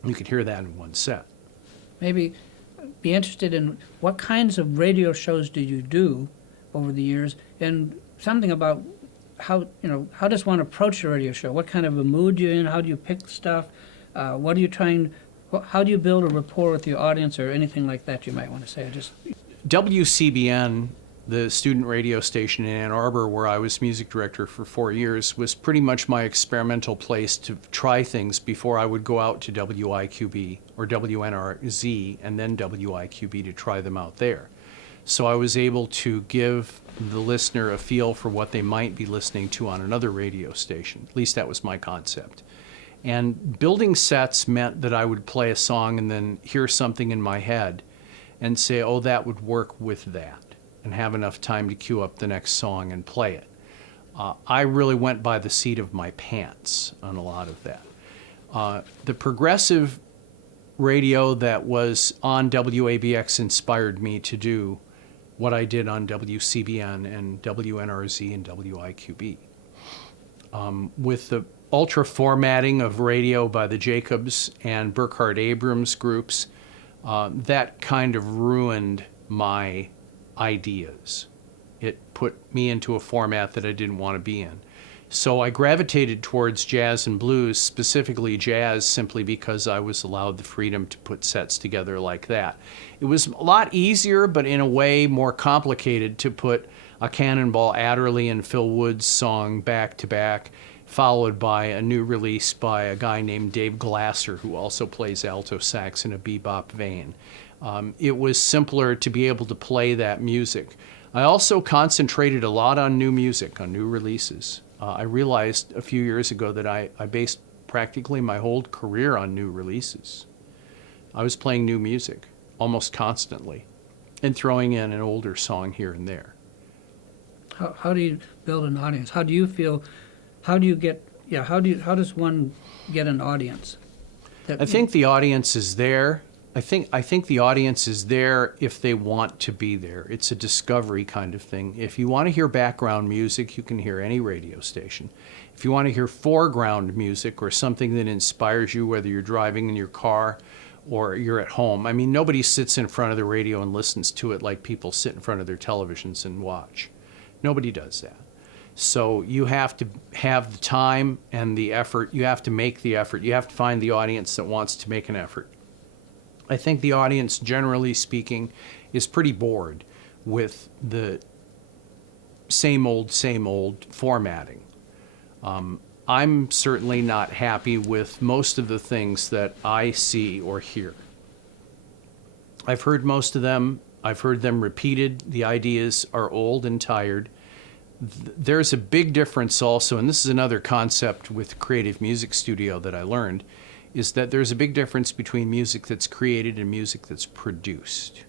You could hear that in one set. Maybe be interested in what kinds of radio shows did you do over the years, and something about how does one approach a radio show? What kind of a mood you're in? How do you pick stuff? What are you trying? How do you build a rapport with your audience, or anything like that? You might want to say. WCBN, the student radio station in Ann Arbor, where I was music director for 4 years, was pretty much my experimental place to try things before I would go out to WIQB or WNRZ and then WIQB to try them out there. So I was able to give the listener a feel for what they might be listening to on another radio station. At least that was my concept. And building sets meant that I would play a song and then hear something in my head and say, oh, that would work with that, and have enough time to cue up the next song and play it. I really went by the seat of my pants on a lot of that. The progressive radio that was on WABX inspired me to do what I did on WCBN and WNRZ and WIQB. With the ultra formatting of radio by the Jacobs and Burkhart Abrams groups, that kind of ruined my ideas. It put me into a format that I didn't want to be in. So I gravitated towards jazz and blues, specifically jazz, simply because I was allowed the freedom to put sets together like that. It was a lot easier, but in a way more complicated, to put a Cannonball Adderley and Phil Woods song back to back, followed by a new release by a guy named Dave Glasser, who also plays alto sax in a bebop vein. It was simpler to be able to play that music. I also concentrated a lot on new music, on new releases. I realized a few years ago that I based practically my whole career on new releases. I was playing new music almost constantly and throwing in an older song here and there. How do you build an audience? How do you feel? How do you get? Yeah. How does one get an audience? I think the audience is there. I think the audience is there if they want to be there. It's a discovery kind of thing. If you want to hear background music, you can hear any radio station. If you want to hear foreground music or something that inspires you, whether you're driving in your car or you're at home. I mean, nobody sits in front of the radio and listens to it like people sit in front of their televisions and watch. Nobody does that. So you have to have the time and the effort. You have to make the effort. You have to find the audience that wants to make an effort. I think the audience, generally speaking, is pretty bored with the same old formatting. I'm certainly not happy with most of the things that I see or hear. I've heard most of them. I've heard them repeated. The ideas are old and tired. There's a big difference also, and this is another concept with Creative Music Studio that I learned, is that there's a big difference between music that's created and music that's produced.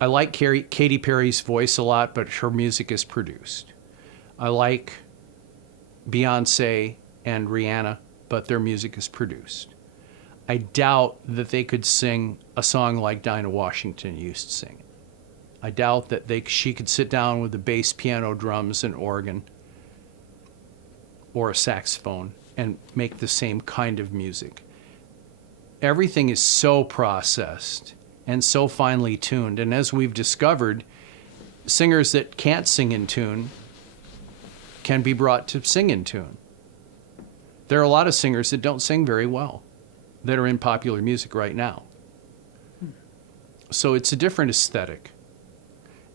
I like Katy Perry's voice a lot, but her music is produced. I like Beyonce and Rihanna, but their music is produced. I doubt that they could sing a song like Dinah Washington used to sing it. I doubt that she could sit down with a bass, piano, drums, and organ, or a saxophone, and make the same kind of music. Everything is so processed and so finely tuned. And as we've discovered, singers that can't sing in tune can be brought to sing in tune. There are a lot of singers that don't sing very well that are in popular music right now. So it's a different aesthetic.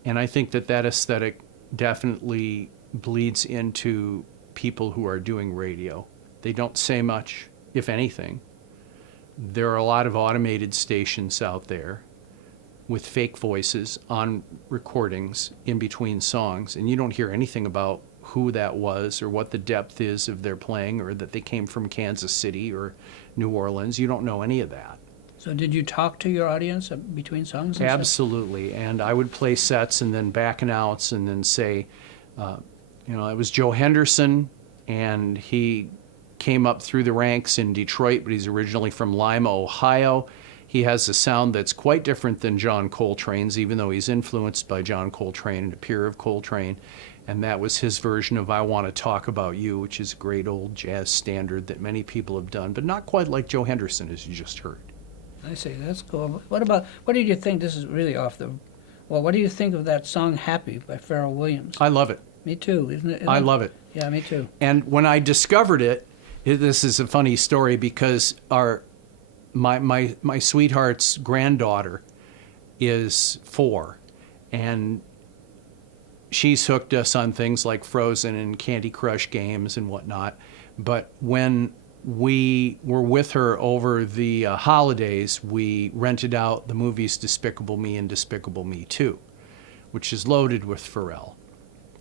And I think that aesthetic definitely bleeds into people who are doing radio. They don't say much, if anything. There are a lot of automated stations out there with fake voices on recordings in between songs, and you don't hear anything about who that was or what the depth is of their playing or that they came from Kansas City or New Orleans. You don't know any of that. So did you talk to your audience between songs and Absolutely. stuff? And I would play sets and then back announce and then say, it was Joe Henderson, and he came up through the ranks in Detroit, but he's originally from Lima, Ohio. He has a sound that's quite different than John Coltrane's, even though he's influenced by John Coltrane and a peer of Coltrane. And that was his version of I Want to Talk About You, which is a great old jazz standard that many people have done, but not quite like Joe Henderson, as you just heard. I see, that's cool. What did you think, this is really what do you think of that song Happy by Pharrell Williams? I love it. Me too, isn't it? I love it. Yeah, me too. And when I discovered it, this is a funny story because my sweetheart's granddaughter is 4, and she's hooked us on things like Frozen and Candy Crush games and whatnot. But when we were with her over the holidays, we rented out the movies Despicable Me and Despicable Me 2, which is loaded with Pharrell.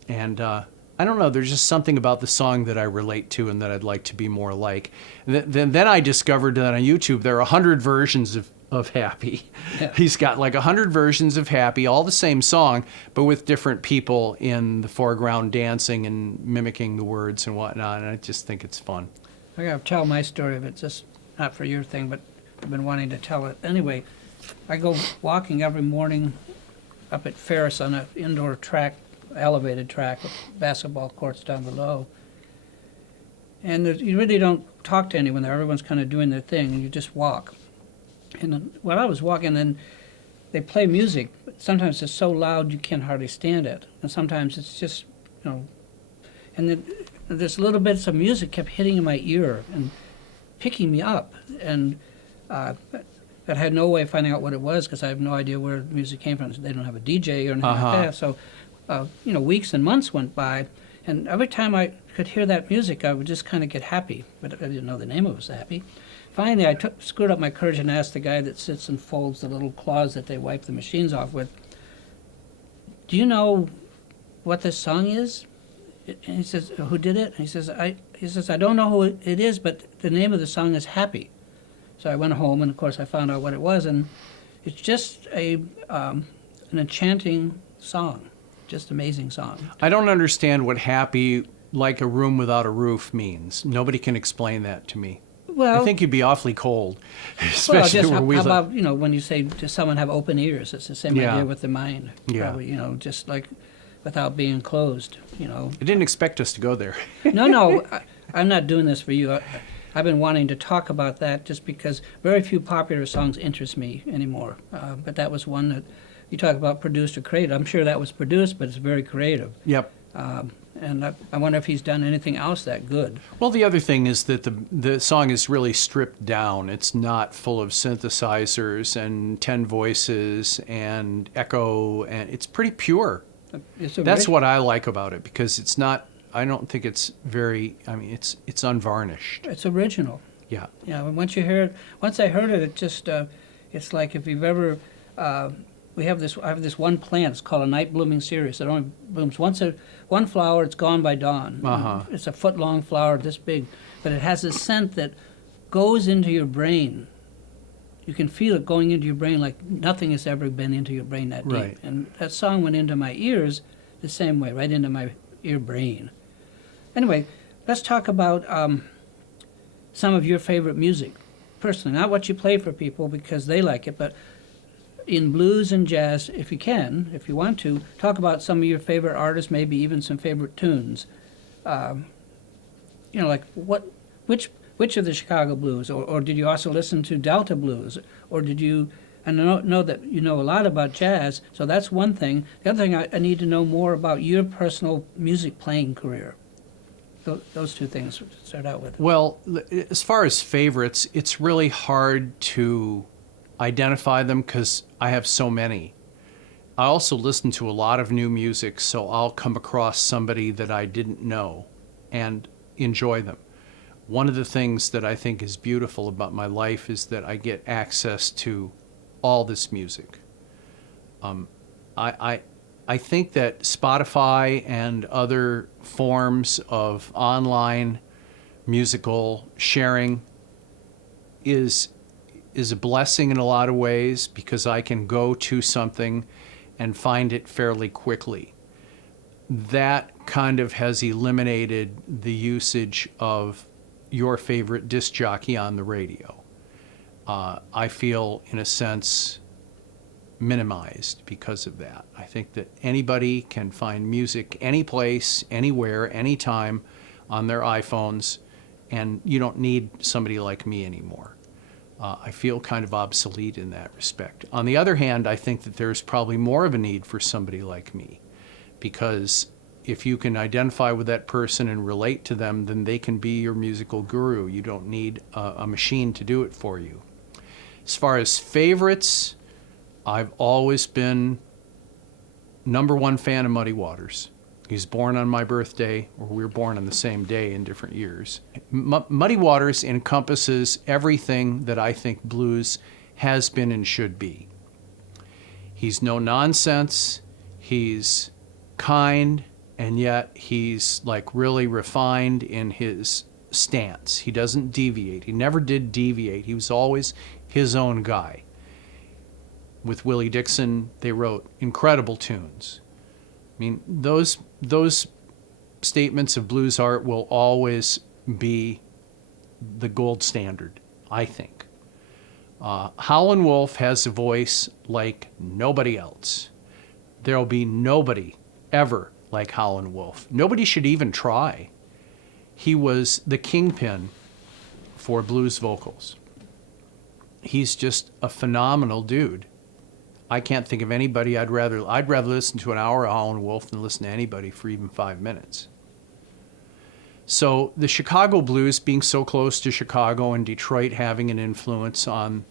And I don't know, there's just something about the song that I relate to and that I'd like to be more like. Then I discovered that on YouTube there are 100 versions of Happy. Yeah. He's got like 100 versions of Happy, all the same song, but with different people in the foreground dancing and mimicking the words and whatnot, and I just think it's fun. I gotta tell my story of it, just not for your thing, but I've been wanting to tell it. Anyway, I go walking every morning up at Ferris on an indoor track, elevated track with basketball courts down below. And you really don't talk to anyone there. Everyone's kind of doing their thing, and you just walk. And while I was walking, then they play music, but sometimes it's so loud you can't hardly stand it. And sometimes it's just, and then this little bits of music kept hitting in my ear and picking me up, and I had no way of finding out what it was because I have no idea where the music came from. They don't have a DJ or anything like that. So, weeks and months went by, and every time I could hear that music, I would just kind of get happy, but I didn't know the name of it was happy. Finally, I screwed up my courage and asked the guy that sits and folds the little claws that they wipe the machines off with, "Do you know what this song is?" And he says, "Who did it?" And he says, I don't know who it is, but the name of the song is Happy." So I went home, and of course I found out what it was, and it's just an enchanting song, just amazing song. I don't understand what happy, like a room without a roof, means. Nobody can explain that to me. Well, I think you'd be awfully cold, especially just where we how live. about, when you say, does someone have open ears? It's the same Yeah. idea with the mind. Yeah. Probably, just like without being closed, I didn't expect us to go there. No, I'm not doing this for you. I've been wanting to talk about that just because very few popular songs interest me anymore. But that was one that you talk about produced or created. I'm sure that was produced, but it's very creative. Yep. And I wonder if he's done anything else that good. Well, the other thing is that the song is really stripped down. It's not full of synthesizers and 10 voices and echo, and it's pretty pure. That's what I like about it, because it's not, I don't think it's very, it's unvarnished. It's original. Yeah. Yeah, once you hear it, once I heard it, it just, it's like if you've ever, I have this one plant, it's called a night blooming cereus. It only blooms one flower, it's gone by dawn. Uh-huh. It's a foot-long flower, this big, but it has a scent that goes into your brain. You can feel it going into your brain like nothing has ever been into your brain that deep. Right. And that song went into my ears the same way, right into my ear brain. Anyway, let's talk about some of your favorite music, personally. Not what you play for people because they like it, but in blues and jazz, if you want to, talk about some of your favorite artists, maybe even some favorite tunes. Like which of the Chicago blues, or did you also listen to Delta blues, or did you? I know that you know a lot about jazz, so that's one thing. The other thing, I need to know more about your personal music playing career. Those two things to start out with. Well, as far as favorites, it's really hard to identify them because I have so many. I also listen to a lot of new music, so I'll come across somebody that I didn't know and enjoy them. One of the things that I think is beautiful about my life is that I get access to all this music. I think that Spotify and other forms of online musical sharing is a blessing in a lot of ways because I can go to something and find it fairly quickly. That kind of has eliminated the usage of your favorite disc jockey on the radio. I feel, in a sense, minimized because of that. I think that anybody can find music any place, anywhere, anytime on their iPhones, and you don't need somebody like me anymore. I feel kind of obsolete in that respect. On the other hand, I think that there's probably more of a need for somebody like me, because if you can identify with that person and relate to them, then they can be your musical guru. You don't need a machine to do it for you. As far as favorites, I've always been #1 fan of Muddy Waters. He was born on my birthday, or we were born on the same day in different years. Muddy Waters encompasses everything that I think blues has been and should be. He's no nonsense, he's kind, and yet he's like really refined in his stance. He doesn't deviate. He never did deviate. He was always his own guy. With Willie Dixon, they wrote incredible tunes. I mean, those statements of blues art will always be the gold standard, I think. Howlin' Wolf has a voice like nobody else. There'll be nobody ever like Howlin' Wolf. Nobody should even try. He was the kingpin for blues vocals. He's just a phenomenal dude. I can't think of anybody I'd rather listen to an hour of Howlin' Wolf than listen to anybody for even 5 minutes. So the Chicago blues being so close to Chicago and Detroit having an influence on,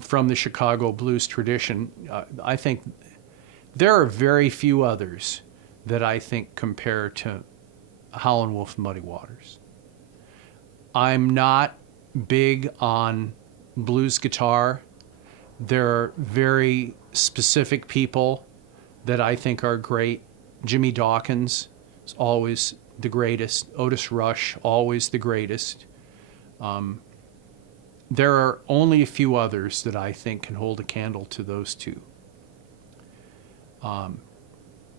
from the Chicago blues tradition, I think there are very few others that I think compare to Howlin' Wolf and Muddy Waters. I'm not big on blues guitar. There are very specific people that I think are great. Jimmy Dawkins is always the greatest. Otis Rush, always the greatest. There are only a few others that I think can hold a candle to those two. And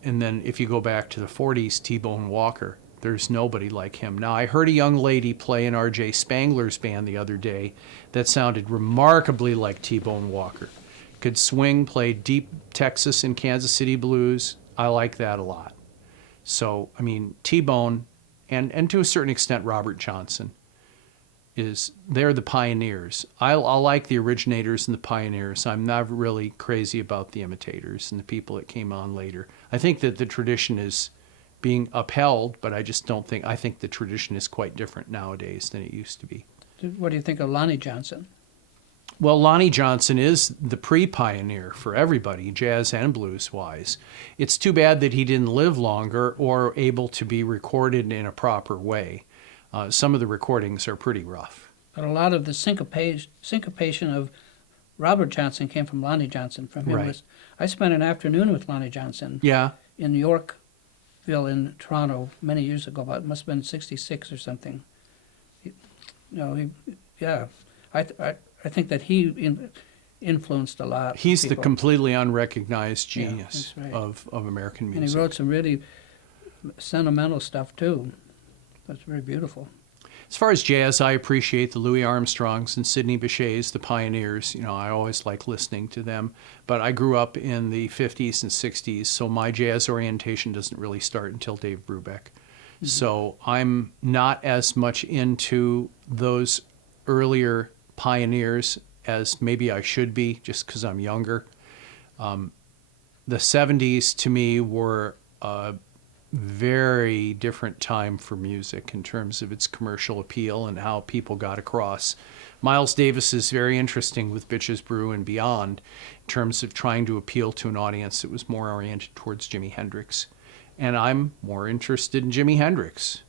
then if you go back to the 40s, T-Bone Walker, there's nobody like him. Now, I heard a young lady play in R.J. Spangler's band the other day that sounded remarkably like T-Bone Walker. Could swing, play deep Texas and Kansas City blues. I like that a lot. So, I mean, T-Bone, and to a certain extent, Robert Johnson, they're the pioneers. I like the originators and the pioneers. I'm not really crazy about the imitators and the people that came on later. I think that the tradition is being upheld, but I think the tradition is quite different nowadays than it used to be. What do you think of Lonnie Johnson? Well, Lonnie Johnson is the pre-pioneer for everybody, jazz and blues-wise. It's too bad that he didn't live longer or able to be recorded in a proper way. Some of the recordings are pretty rough. But a lot of the syncopation of Robert Johnson came from Lonnie Johnson. From him, Right. I spent an afternoon with Lonnie Johnson in Yorkville in Toronto many years ago. It must have been '66 or something. I think that he influenced a lot. He's the people. completely unrecognized Yeah, genius that's right. of American music. And he wrote some really sentimental stuff too. That's very beautiful. As far as jazz, I appreciate the Louis Armstrongs and Sidney Bechet's, the pioneers. I always like listening to them. But I grew up in the 50s and 60s, so my jazz orientation doesn't really start until Dave Brubeck. Mm-hmm. So I'm not as much into those earlier pioneers as maybe I should be, just because I'm younger. The 70s to me were a very different time for music in terms of its commercial appeal and how people got across. Miles Davis is very interesting with Bitches Brew and Beyond in terms of trying to appeal to an audience that was more oriented towards Jimi Hendrix. And I'm more interested in Jimi Hendrix.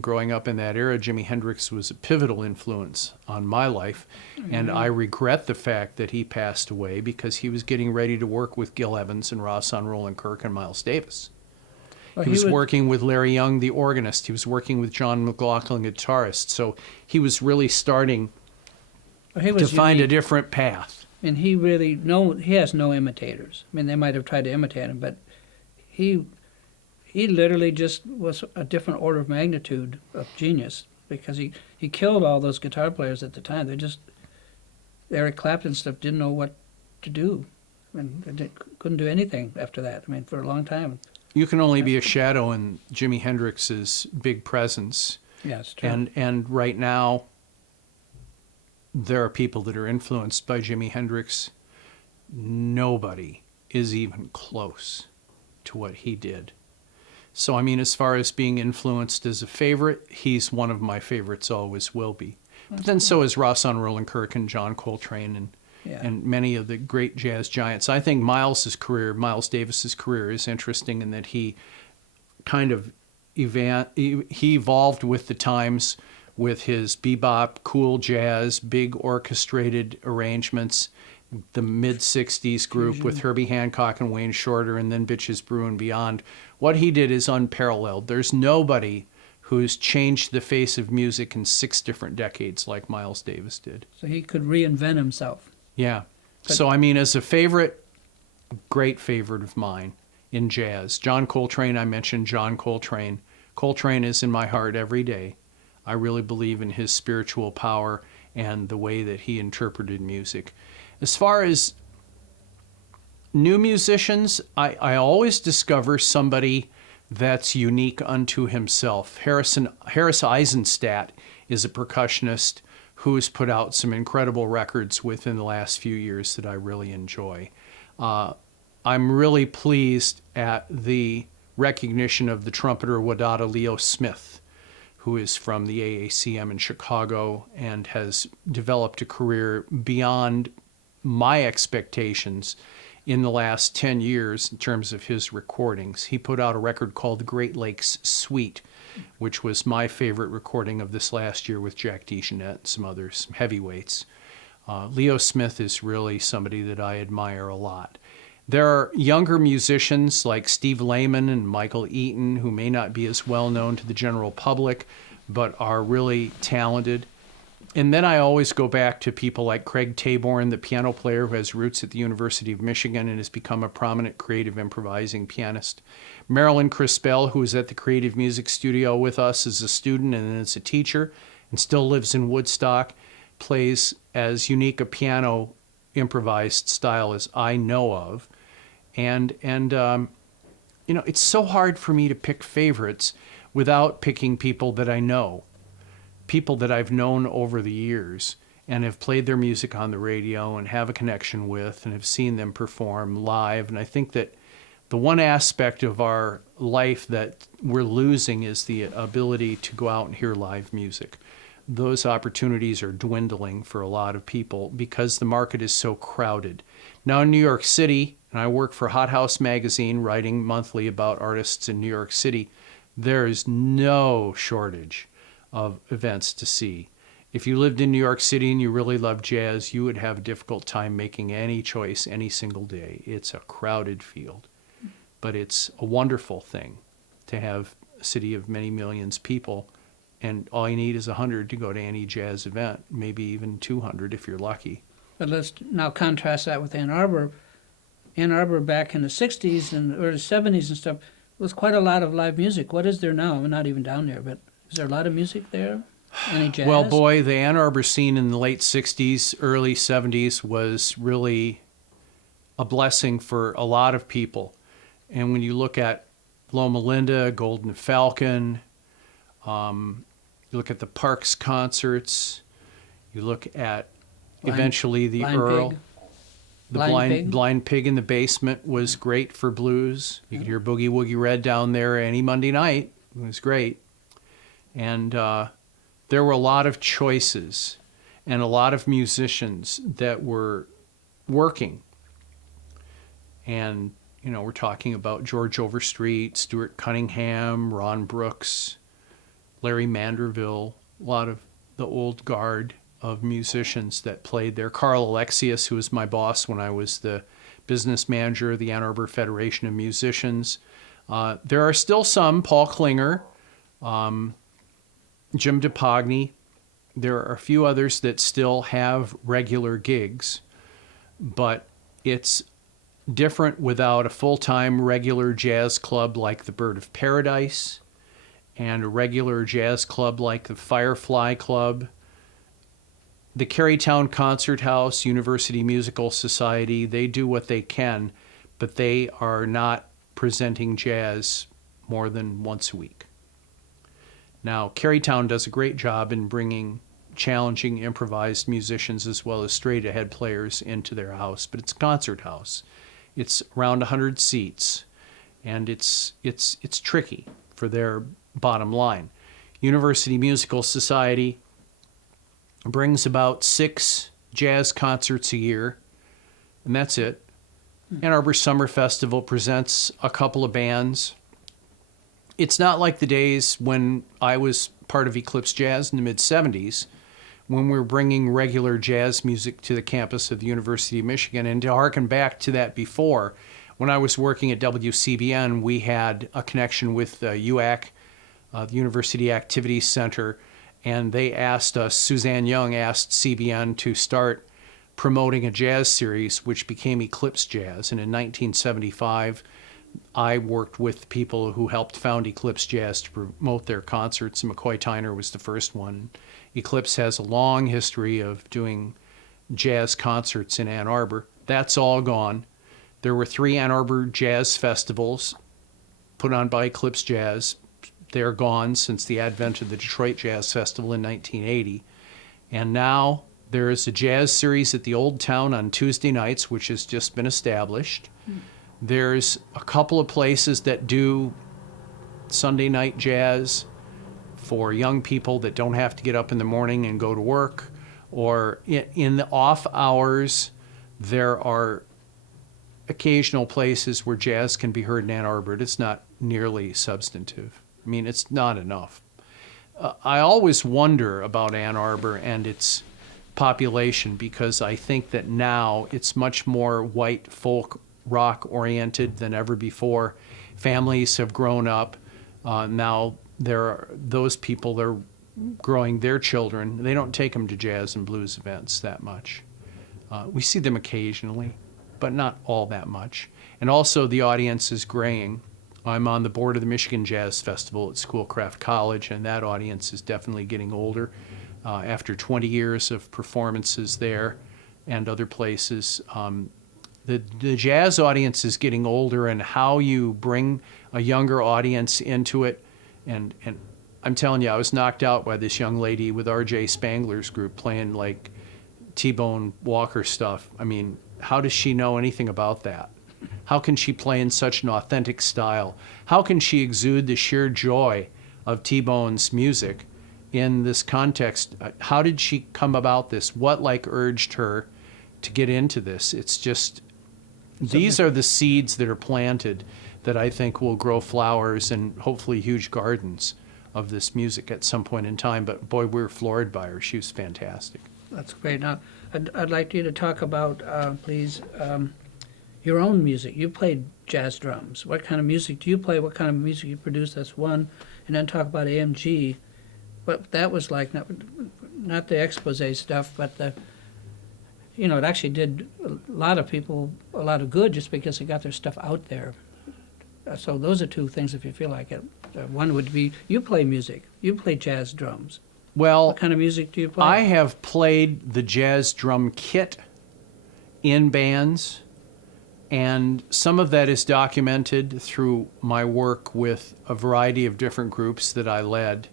Growing up in that era, Jimi Hendrix was a pivotal influence on my life, and I regret the fact that he passed away because he was getting ready to work with Gil Evans and Ross on Roland Kirk and Miles Davis. Well, he was working with Larry Young, the organist. He was working with John McLaughlin, guitarist. So he was really starting to find a different path. And he has no imitators. They might have tried to imitate him, but he literally just was a different order of magnitude of genius because he killed all those guitar players at the time. Eric Clapton stuff didn't know what to do. They couldn't do anything after that. For a long time. You can only be a shadow in Jimi Hendrix's big presence. Yeah, it's true. And right now, there are people that are influenced by Jimi Hendrix. Nobody is even close to what he did. So, as far as being influenced as a favorite, he's one of my favorites, always will be. But then so is Ross on Roland Kirk and John Coltrane and many of the great jazz giants. I think Miles Davis's career is interesting in that he kind of he evolved with the times with his bebop, cool jazz, big orchestrated arrangements, the mid-'60s group with Herbie Hancock and Wayne Shorter, and then Bitches Brew and Beyond. What he did is unparalleled. There's nobody who's changed the face of music in 6 different decades like Miles Davis did. So he could reinvent himself. Yeah. So, as a favorite, great favorite of mine in jazz, John Coltrane, I mentioned John Coltrane. Coltrane is in my heart every day. I really believe in his spiritual power and the way that he interpreted music. As far as new musicians, I always discover somebody that's unique unto himself. Harris Eisenstadt is a percussionist who's put out some incredible records within the last few years that I really enjoy. I'm really pleased at the recognition of the trumpeter Wadada Leo Smith, who is from the AACM in Chicago and has developed a career beyond my expectations in the last 10 years in terms of his recordings. He put out a record called the Great Lakes Suite, which was my favorite recording of this last year with Jack DeJohnette and some others, heavyweights. Leo Smith is really somebody that I admire a lot. There are younger musicians like Steve Lehman and Michael Eaton who may not be as well known to the general public, but are really talented. And then I always go back to people like Craig Taborn, the piano player who has roots at the University of Michigan and has become a prominent creative improvising pianist. Marilyn Crispell, who is at the Creative Music Studio with us as a student and then as a teacher and still lives in Woodstock, plays as unique a piano improvised style as I know of. And you know, it's so hard for me to pick favorites without picking people that I know, people that I've known over the years and have played their music on the radio and have a connection with and have seen them perform live. And I think that the one aspect of our life that we're losing is the ability to go out and hear live music. Those opportunities are dwindling for a lot of people because the market is so crowded. Now in New York City, and I work for Hot House magazine, writing monthly about artists in New York City, there is no shortage of events to see. If you lived in New York City and you really love jazz, you would have a difficult time making any choice any single day. It's a crowded field, but it's a wonderful thing to have a city of many millions of people, and all you need is 100 to go to any jazz event, maybe even 200 if you're lucky. But let's now contrast that with Ann Arbor. Ann Arbor back in the 60s and early 70s and stuff was quite a lot of live music. What is there now? I'm not even down there, but is there a lot of music there? Any jazz? Well, boy, the Ann Arbor scene in the late 60s, early 70s was really a blessing for a lot of people. And when you look at Loma Linda, Golden Falcon, you look at the Parks concerts, you look at eventually the Earl. Pig. The Blind Pig in the Basement was great for blues. You could hear Boogie Woogie Red down there any Monday night. It was great. And there were a lot of choices and a lot of musicians that were working. And, you know, we're talking about George Overstreet, Stuart Cunningham, Ron Brooks, Larry Manderville, a lot of the old guard of musicians that played there. Carl Alexius, who was my boss when I was the business manager of the Ann Arbor Federation of Musicians. There are still some, Paul Klinger, Jim DePogny. There are a few others that still have regular gigs, but it's different without a full-time regular jazz club like the Bird of Paradise and a regular jazz club like the Firefly Club. The Carytown Concert House, University Musical Society, they do what they can, but they are not presenting jazz more than once a week. Now, Carytown does a great job in bringing challenging improvised musicians as well as straight-ahead players into their house, but it's a concert house. It's around 100 seats, and it's tricky for their bottom line. University Musical Society brings about 6 jazz concerts a year, and that's it. Ann Arbor Summer Festival presents a couple of bands. It's not like the days when I was part of Eclipse Jazz in the mid-'70s, when we were bringing regular jazz music to the campus of the University of Michigan. And to harken back to that before, when I was working at WCBN, we had a connection with UAC, the University Activities Center, and they asked us, Suzanne Young asked CBN to start promoting a jazz series, which became Eclipse Jazz. And in 1975, I worked with people who helped found Eclipse Jazz to promote their concerts, and McCoy Tyner was the first one. Eclipse has a long history of doing jazz concerts in Ann Arbor. That's all gone. There were 3 Ann Arbor jazz festivals put on by Eclipse Jazz. They're gone since the advent of the Detroit Jazz Festival in 1980. And now there is a jazz series at the Old Town on Tuesday nights, which has just been established. There's a couple of places that do Sunday night jazz for young people that don't have to get up in the morning and go to work, or in the off hours, there are occasional places where jazz can be heard in Ann Arbor. It's not nearly substantive. I mean, it's not enough. I always wonder about Ann Arbor and its population, because I think that now it's much more white folk rock oriented than ever before. Families have grown up. Now there are those people, they're growing their children. They don't take them to jazz and blues events that much. We see them occasionally, but not all that much. And also the audience is graying. I'm on the board of the Michigan Jazz Festival at Schoolcraft College, and that audience is definitely getting older. After 20 years of performances there and other places, the jazz audience is getting older, and how you bring a younger audience into it. And I'm telling you, I was knocked out by this young lady with R.J. Spangler's group playing like T-Bone Walker stuff. I mean, how does she know anything about that? How can she play in such an authentic style? How can she exude the sheer joy of T-Bone's music in this context? How did she come about this? What urged her to get into this? It's just, these are the seeds that are planted that I think will grow flowers and hopefully huge gardens of this music at some point in time. But boy, we were floored by her. She was fantastic. That's great. Now, I'd like you to talk about, please, your own music. You played jazz drums. What kind of music do you play? What kind of music you produce? That's one. And then talk about AMG. What that was like, not the expose stuff, but it actually did a lot of people a lot of good just because they got their stuff out there. So those are two things, if you feel like it. One would be, you play music. You play jazz drums. Well, what kind of music do you play? I have played the jazz drum kit in bands, and some of that is documented through my work with a variety of different groups that I led,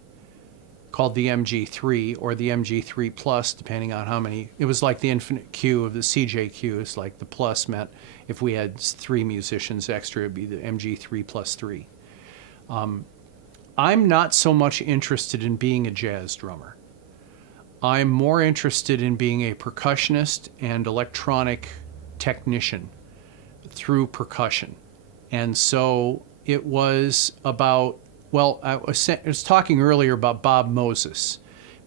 called the MG3 or the MG3 Plus, depending on how many. It was like the infinite Q of the CJQ. It's like the plus meant if we had 3 musicians extra, it'd be the MG3 plus 3. I'm not so much interested in being a jazz drummer. I'm more interested in being a percussionist and electronic technician through percussion. And so it was about, I was talking earlier about Bob Moses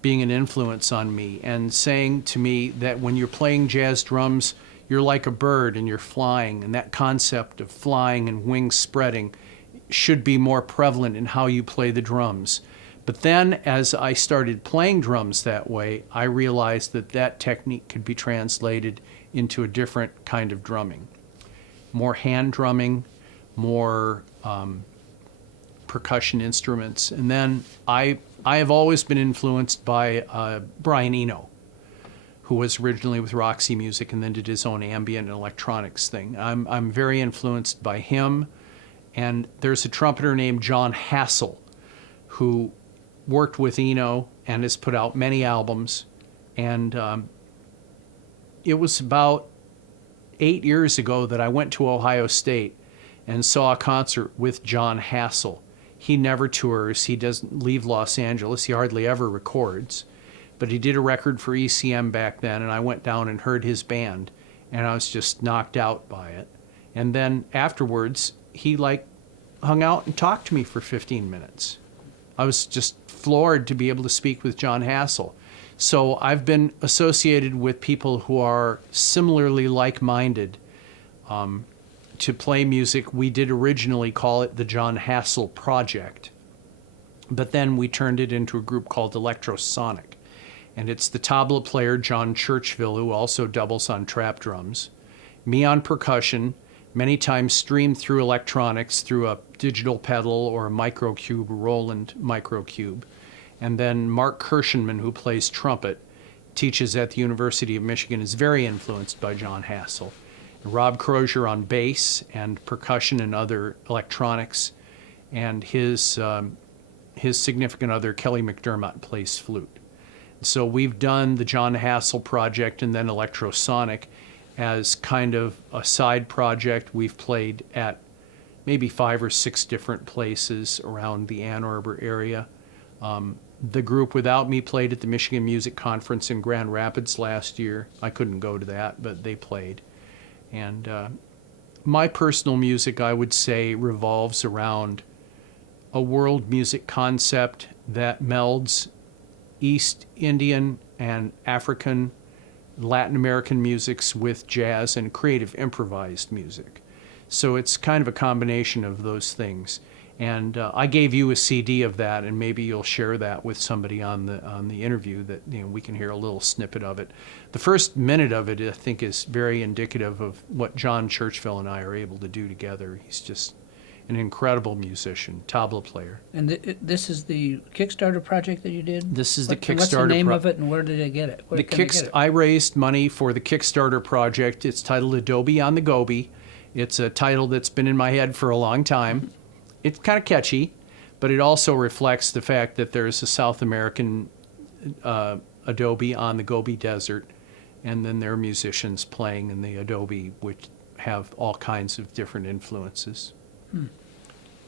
being an influence on me and saying to me that when you're playing jazz drums, you're like a bird and you're flying, and that concept of flying and wings spreading should be more prevalent in how you play the drums. But then as I started playing drums that way, I realized that that technique could be translated into a different kind of drumming. More hand drumming, more percussion instruments. And then I have always been influenced by Brian Eno, who was originally with Roxy Music and then did his own ambient and electronics thing. I'm very influenced by him. And there's a trumpeter named John Hassel who worked with Eno and has put out many albums. And it was about 8 years ago that I went to Ohio State and saw a concert with John Hassel. He never tours. He doesn't leave Los Angeles. He hardly ever records. But he did a record for ECM back then, and I went down and heard his band, and I was just knocked out by it. And then afterwards, he hung out and talked to me for 15 minutes. I was just floored to be able to speak with John Hassel. So I've been associated with people who are similarly like-minded to play music. We did originally call it the John Hassel Project, but then we turned it into a group called Electrosonic. And it's the tabla player John Churchville, who also doubles on trap drums, me on percussion, many times streamed through electronics through a digital pedal or a microcube, Roland microcube. And then Mark Kirshenman, who plays trumpet, teaches at the University of Michigan, is very influenced by John Hassel. And Rob Crozier on bass and percussion and other electronics. And his significant other, Kelly McDermott, plays flute. So we've done the John Hassel Project and then Electrosonic as kind of a side project. We've played at maybe 5 or 6 different places around the Ann Arbor area. The group without me played at the Michigan Music Conference in Grand Rapids last year. I couldn't go to that, but they played. And my personal music, I would say, revolves around a world music concept that melds East Indian and African, Latin American musics with jazz and creative improvised music. So it's kind of a combination of those things. And I gave you a CD of that, and maybe you'll share that with somebody on the interview, that we can hear a little snippet of it. The first minute of it, I think, is very indicative of what John Churchville and I are able to do together. He's just an incredible musician, tabla player. And this is the Kickstarter project that you did? This is the Kickstarter. What's the name of it, and where did they get it? I raised money for the Kickstarter project. It's titled Adobe on the Gobi. It's a title that's been in my head for a long time. It's kind of catchy, but it also reflects the fact that there's a South American adobe on the Gobi Desert, and then there are musicians playing in the adobe, which have all kinds of different influences.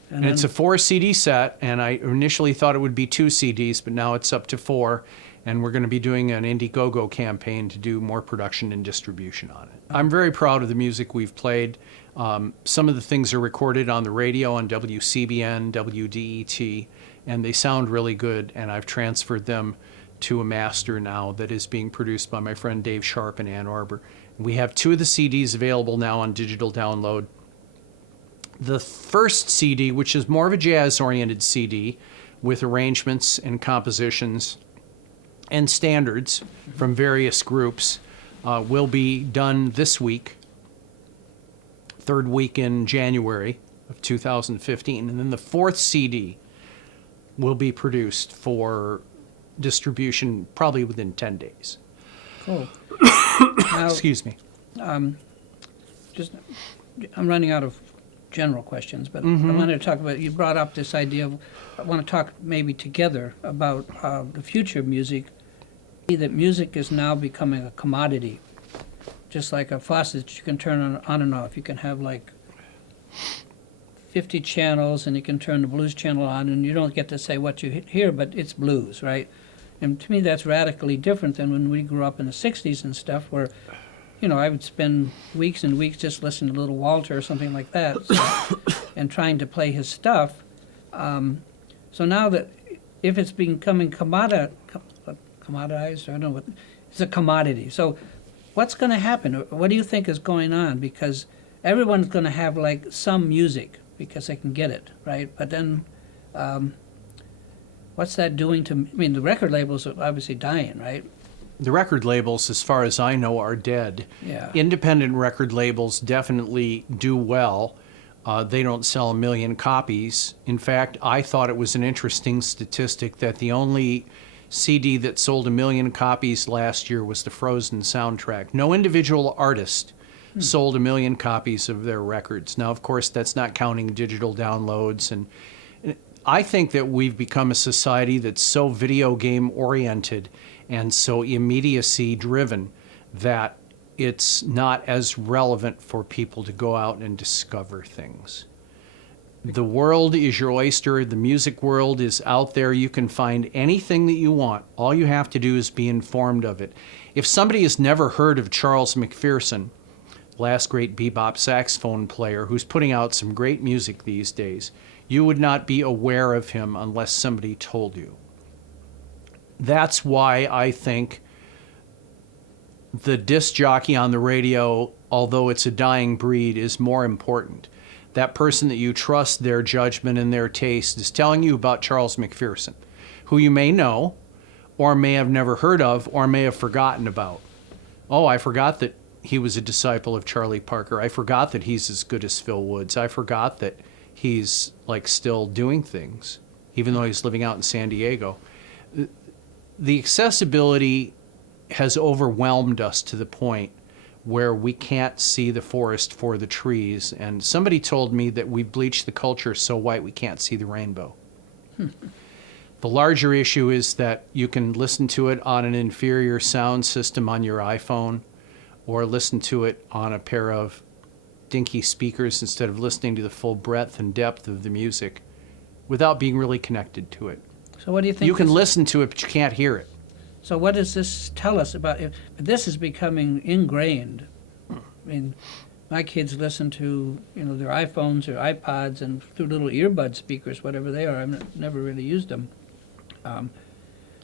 And it's a 4 CD set, and I initially thought it would be 2 CDs, but now it's up to 4, and we're going to be doing an Indiegogo campaign to do more production and distribution on it. I'm very proud of the music we've played. Some of the things are recorded on the radio on WCBN, WDET, and they sound really good, and I've transferred them to a master now that is being produced by my friend Dave Sharp in Ann Arbor. We have 2 of the CDs available now on digital download. The first CD, which is more of a jazz-oriented CD with arrangements and compositions and standards from various groups, will be done this week, 3rd week in January of 2015. And then the 4th CD will be produced for distribution probably within 10 days. Cool. Now, Excuse me. I'm running out of general questions, but I wanted to talk about, you brought up this idea of, I want to talk maybe together about the future of music, that music is now becoming a commodity. Just like a faucet, you can turn on and off. You can have like 50 channels, and you can turn the blues channel on, and you don't get to say what you hear, but it's blues, right? And to me, that's radically different than when we grew up in the 60s and stuff, where, I would spend weeks and weeks just listening to Little Walter or something like that, and trying to play his stuff. So now that, if it's becoming commoditized, I don't know what, it's a commodity. So what's going to happen? What do you think is going on? Because everyone's going to have like some music because they can get it, right? But then what's that doing to, the record labels are obviously dying, right? The record labels, as far as I know, are dead. Yeah. Independent record labels definitely do well. They don't sell 1 million copies. In fact, I thought it was an interesting statistic that the only CD that sold 1 million copies last year was the Frozen soundtrack. No individual artist sold 1 million copies of their records. Now, of course, that's not counting digital downloads. And I think that we've become a society that's so video game oriented and so immediacy driven that it's not as relevant for people to go out and discover things. The world is your oyster. The music world is out there. You can find anything that you want. All you have to do is be informed of it. If somebody has never heard of Charles McPherson, last great bebop saxophone player who's putting out some great music these days, you would not be aware of him unless somebody told you. That's why I think the disc jockey on the radio, although it's a dying breed, is more important. That person that you trust their judgment and their taste is telling you about Charles McPherson, who you may know or may have never heard of or may have forgotten about. Oh, I forgot that he was a disciple of Charlie Parker. I forgot that he's as good as Phil Woods. I forgot that he's still doing things, even though he's living out in San Diego. The accessibility has overwhelmed us to the point where we can't see the forest for the trees. And somebody told me that we bleached the culture so white we can't see the rainbow. The larger issue is that you can listen to it on an inferior sound system on your iPhone or listen to it on a pair of dinky speakers instead of listening to the full breadth and depth of the music without being really connected to it. So what do you think? You can listen to it, but you can't hear it. So what does this tell us about it? This is becoming ingrained. I mean, my kids listen to, their iPhones or iPods and through little earbud speakers, whatever they are. I've never really used them.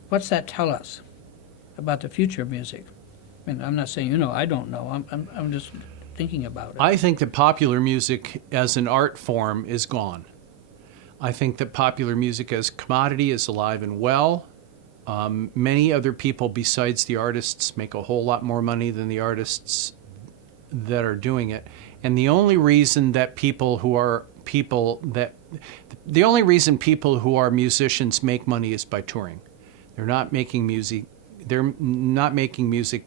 What's that tell us about the future of music? I mean, I'm not saying, I don't know. I'm just thinking about it. I think that popular music as an art form is gone. I think that popular music as commodity is alive and well. Many other people besides the artists make a whole lot more money than the artists that are doing it. And the only reason people who are musicians make money is by touring. They're not making music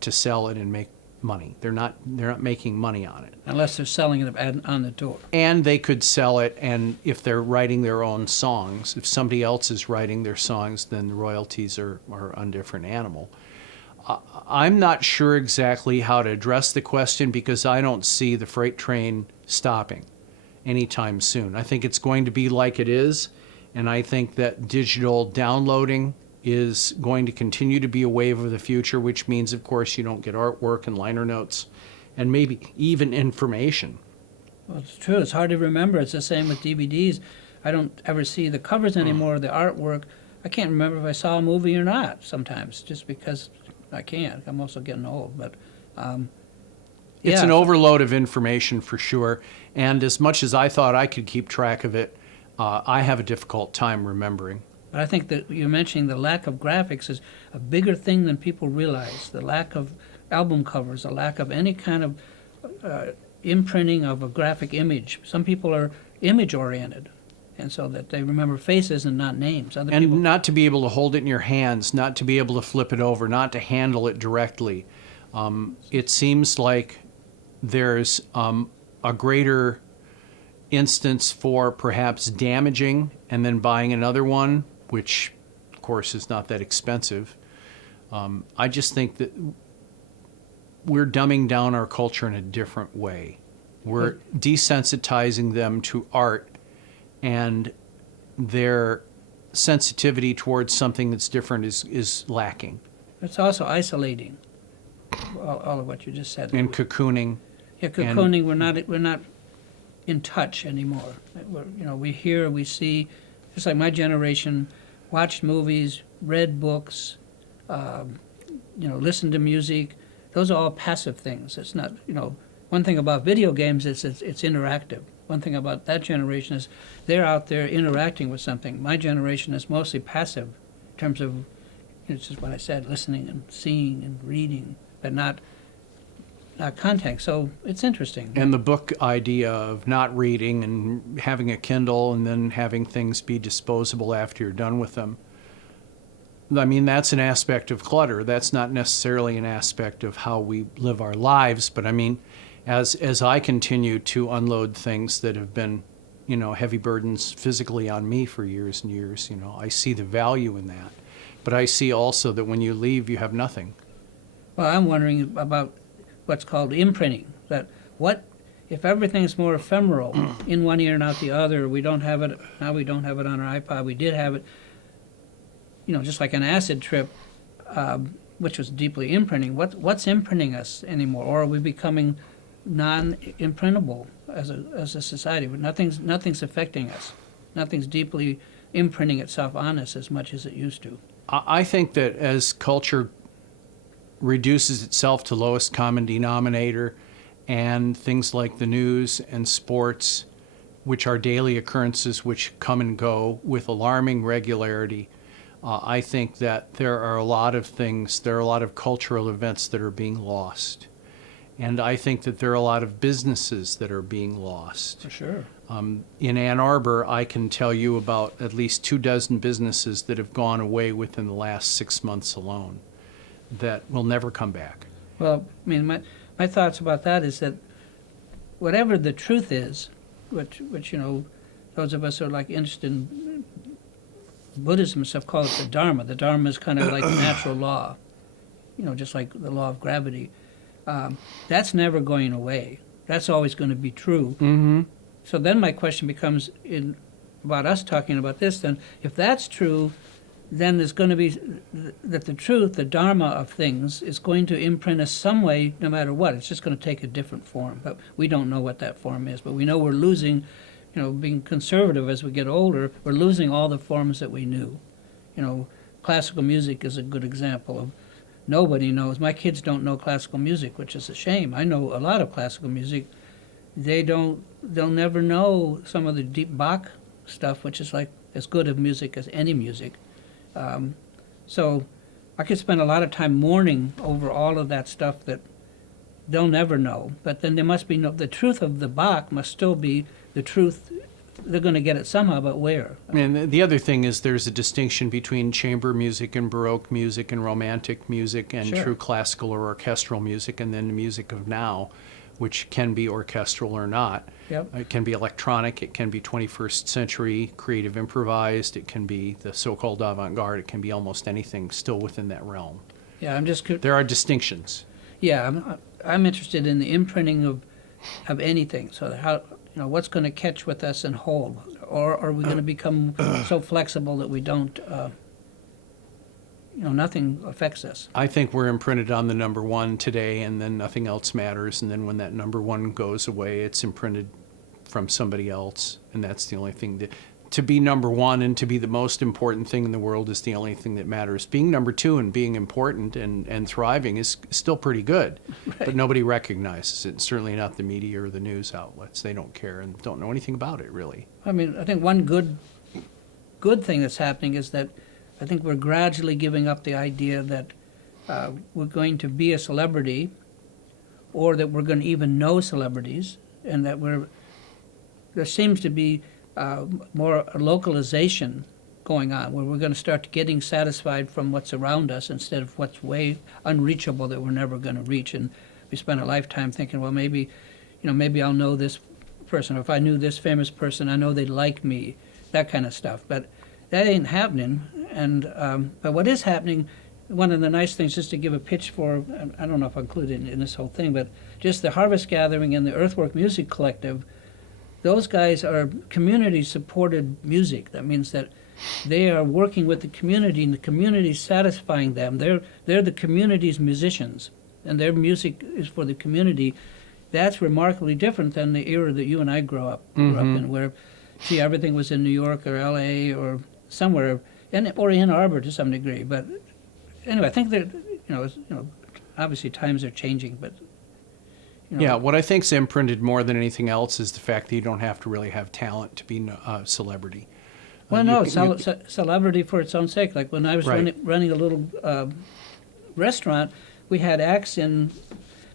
to sell it and make money. They're not making money on it. Unless they're selling it on the door. And they could sell it, and if they're writing their own songs, if somebody else is writing their songs, then the royalties are a different animal. I'm not sure exactly how to address the question because I don't see the freight train stopping anytime soon. I think it's going to be like it is, and I think that digital downloading is going to continue to be a wave of the future, which means, of course, you don't get artwork and liner notes and maybe even information. Well, it's true. It's hard to remember. It's the same with DVDs. I don't ever see the covers anymore, the artwork. I can't remember if I saw a movie or not sometimes, just because I can't. I'm also getting old. But it's an overload of information for sure. And as much as I thought I could keep track of it, I have a difficult time remembering. But I think that you're mentioning the lack of graphics is a bigger thing than people realize. The lack of album covers, the lack of any kind of imprinting of a graphic image. Some people are image-oriented, and so that they remember faces and not names. Other people, not to be able to hold it in your hands, not to be able to flip it over, not to handle it directly. It seems like there's a greater instance for perhaps damaging and then buying another one, which, of course, is not that expensive. I just think that we're dumbing down our culture in a different way. We're desensitizing them to art, and their sensitivity towards something that's different is lacking. It's also isolating, all of what you just said. And cocooning. Yeah, cocooning. We're not in touch anymore. We hear, we see. Just like my generation watched movies, read books, listened to music. Those are all passive things. It's not, one thing about video games is it's interactive. One thing about that generation is they're out there interacting with something. My generation is mostly passive in terms of, it's just what I said, listening and seeing and reading, but not content. So it's interesting. And the book idea of not reading and having a Kindle and then having things be disposable after you're done with them. I mean, that's an aspect of clutter. That's not necessarily an aspect of how we live our lives. But I mean, as I continue to unload things that have been, heavy burdens physically on me for years and years, I see the value in that. But I see also that when you leave, you have nothing. Well, I'm wondering about what's called imprinting. That what if everything's more ephemeral, in one ear and out the other? We don't have it now. We don't have it on our iPod. We did have it. Just like an acid trip, which was deeply imprinting. What's imprinting us anymore, or are we becoming non-imprintable as a society? Nothing's affecting us. Nothing's deeply imprinting itself on us as much as it used to. I think that as culture reduces itself to lowest common denominator, and things like the news and sports, which are daily occurrences which come and go with alarming regularity, I think that there are a lot of cultural events that are being lost. And I think that there are a lot of businesses that are being lost. For sure. In Ann Arbor, I can tell you about at least 24 businesses that have gone away within the last 6 months alone that will never come back. Well, I mean, my thoughts about that is that whatever the truth is, which those of us who are like interested in Buddhism and stuff call it the Dharma. The Dharma is kind of like natural law, just like the law of gravity. That's never going away. That's always going to be true. Mm-hmm. So then my question becomes about us talking about this, then if that's true, then there's going to be that the truth, the dharma of things, is going to imprint us some way no matter what. It's just going to take a different form. But we don't know what that form is. But we know we're losing, being conservative as we get older, we're losing all the forms that we knew. Classical music is a good example of nobody knows. My kids don't know classical music, which is a shame. I know a lot of classical music. They'll never know some of the deep Bach stuff, which is like as good of music as any music. So I could spend a lot of time mourning over all of that stuff that they'll never know. But then there must be the truth of the Bach must still be the truth. They're going to get it somehow, but where? And the other thing is there's a distinction between chamber music and Baroque music and Romantic music and Sure. true classical or orchestral music, and then the music of now, which can be orchestral or not. Yep. It can be electronic, it can be 21st century creative improvised, it can be the so-called avant-garde, it can be almost anything still within that realm. Yeah, There are distinctions. Yeah, I'm interested in the imprinting of anything. So how what's going to catch with us and hold, or are we going to become so flexible that we don't? Nothing affects us. I think we're imprinted on the number one today, and then nothing else matters. And then when that number one goes away, it's imprinted from somebody else, and that's the only thing to be number one and to be the most important thing in the world is the only thing that matters. Being number two and being important and thriving is still pretty good, Right. but nobody recognizes it. Certainly not the media or the news outlets. They don't care and don't know anything about it, really. I mean, I think one good thing that's happening is that I think we're gradually giving up the idea that we're going to be a celebrity, or that we're going to even know celebrities, and that there seems to be more localization going on, where we're going to start getting satisfied from what's around us instead of what's way unreachable that we're never going to reach. And we spend a lifetime thinking, well, maybe I'll know this person, or if I knew this famous person, I know they'd like me, that kind of stuff. But that ain't happening. And but what is happening, one of the nice things, just to give a pitch for, I don't know if I include it in this whole thing, but just the Harvest Gathering and the Earthwork Music Collective, those guys are community-supported music. That means that they are working with the community, and the community is satisfying them. They're the community's musicians, and their music is for the community. That's remarkably different than the era that you and I grew up in, where, everything was in New York or L.A. or somewhere, or Ann Arbor to some degree. But anyway, I think that obviously times are changing, but. Yeah, what I think's imprinted more than anything else is the fact that you don't have to really have talent to be a celebrity. Well, no, celebrity for its own sake. Like when I was Right. running a little restaurant, we had acts in,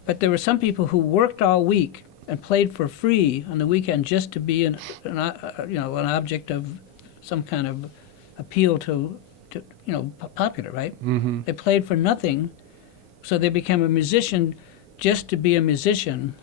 but there were some people who worked all week and played for free on the weekend just to be an object of some kind of appeal to popular, right? Mm-hmm. They played for nothing, so they became a musician just to be a musician.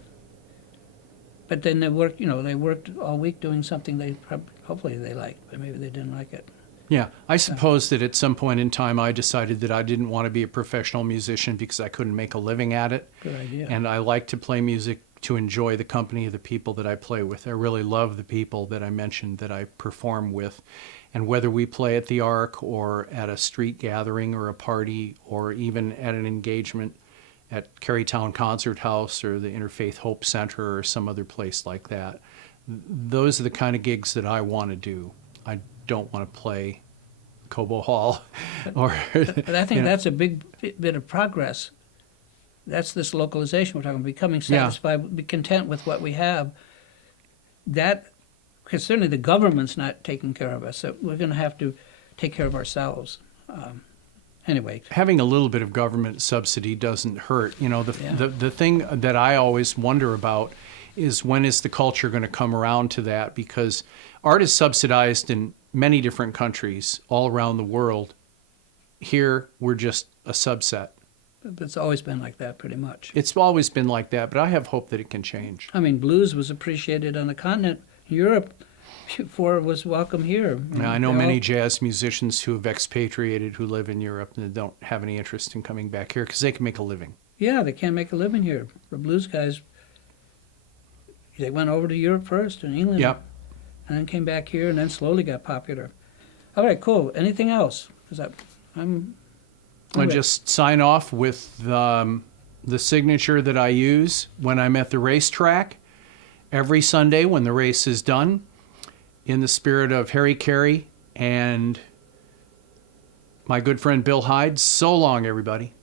But then they worked all week doing something hopefully they liked, but maybe they didn't like it. Yeah, I suppose that at some point in time I decided that I didn't want to be a professional musician because I couldn't make a living at it. Good idea. And I like to play music to enjoy the company of the people that I play with. I really love the people that I mentioned that I perform with. And whether we play at the Ark or at a street gathering or a party or even at an engagement at Carytown Concert House or the Interfaith Hope Center or some other place like that, those are the kind of gigs that I want to do. I don't want to play Cobo Hall. But I think that's a big bit of progress. That's this localization we're talking about, becoming satisfied, be content with what we have. That, because certainly the government's not taking care of us, so we're going to have to take care of ourselves. Anyway. Having a little bit of government subsidy doesn't hurt. The thing that I always wonder about is when is the culture going to come around to that? Because art is subsidized in many different countries all around the world. Here, we're just a subset. It's always been like that, pretty much. It's always been like that, but I have hope that it can change. I mean, blues was appreciated on the continent. Europe before it was welcome here. Now, I know many jazz musicians who have expatriated who live in Europe and don't have any interest in coming back here because they can make a living. Yeah, they can't make a living here. The blues guys They went over to Europe first and England. Yep. And then came back here and then slowly got popular. All right, cool. Anything else? Because I'll just sign off with the signature that I use when I'm at the racetrack every Sunday when the race is done, in the spirit of Harry Carey and my good friend Bill Hyde. So long, everybody.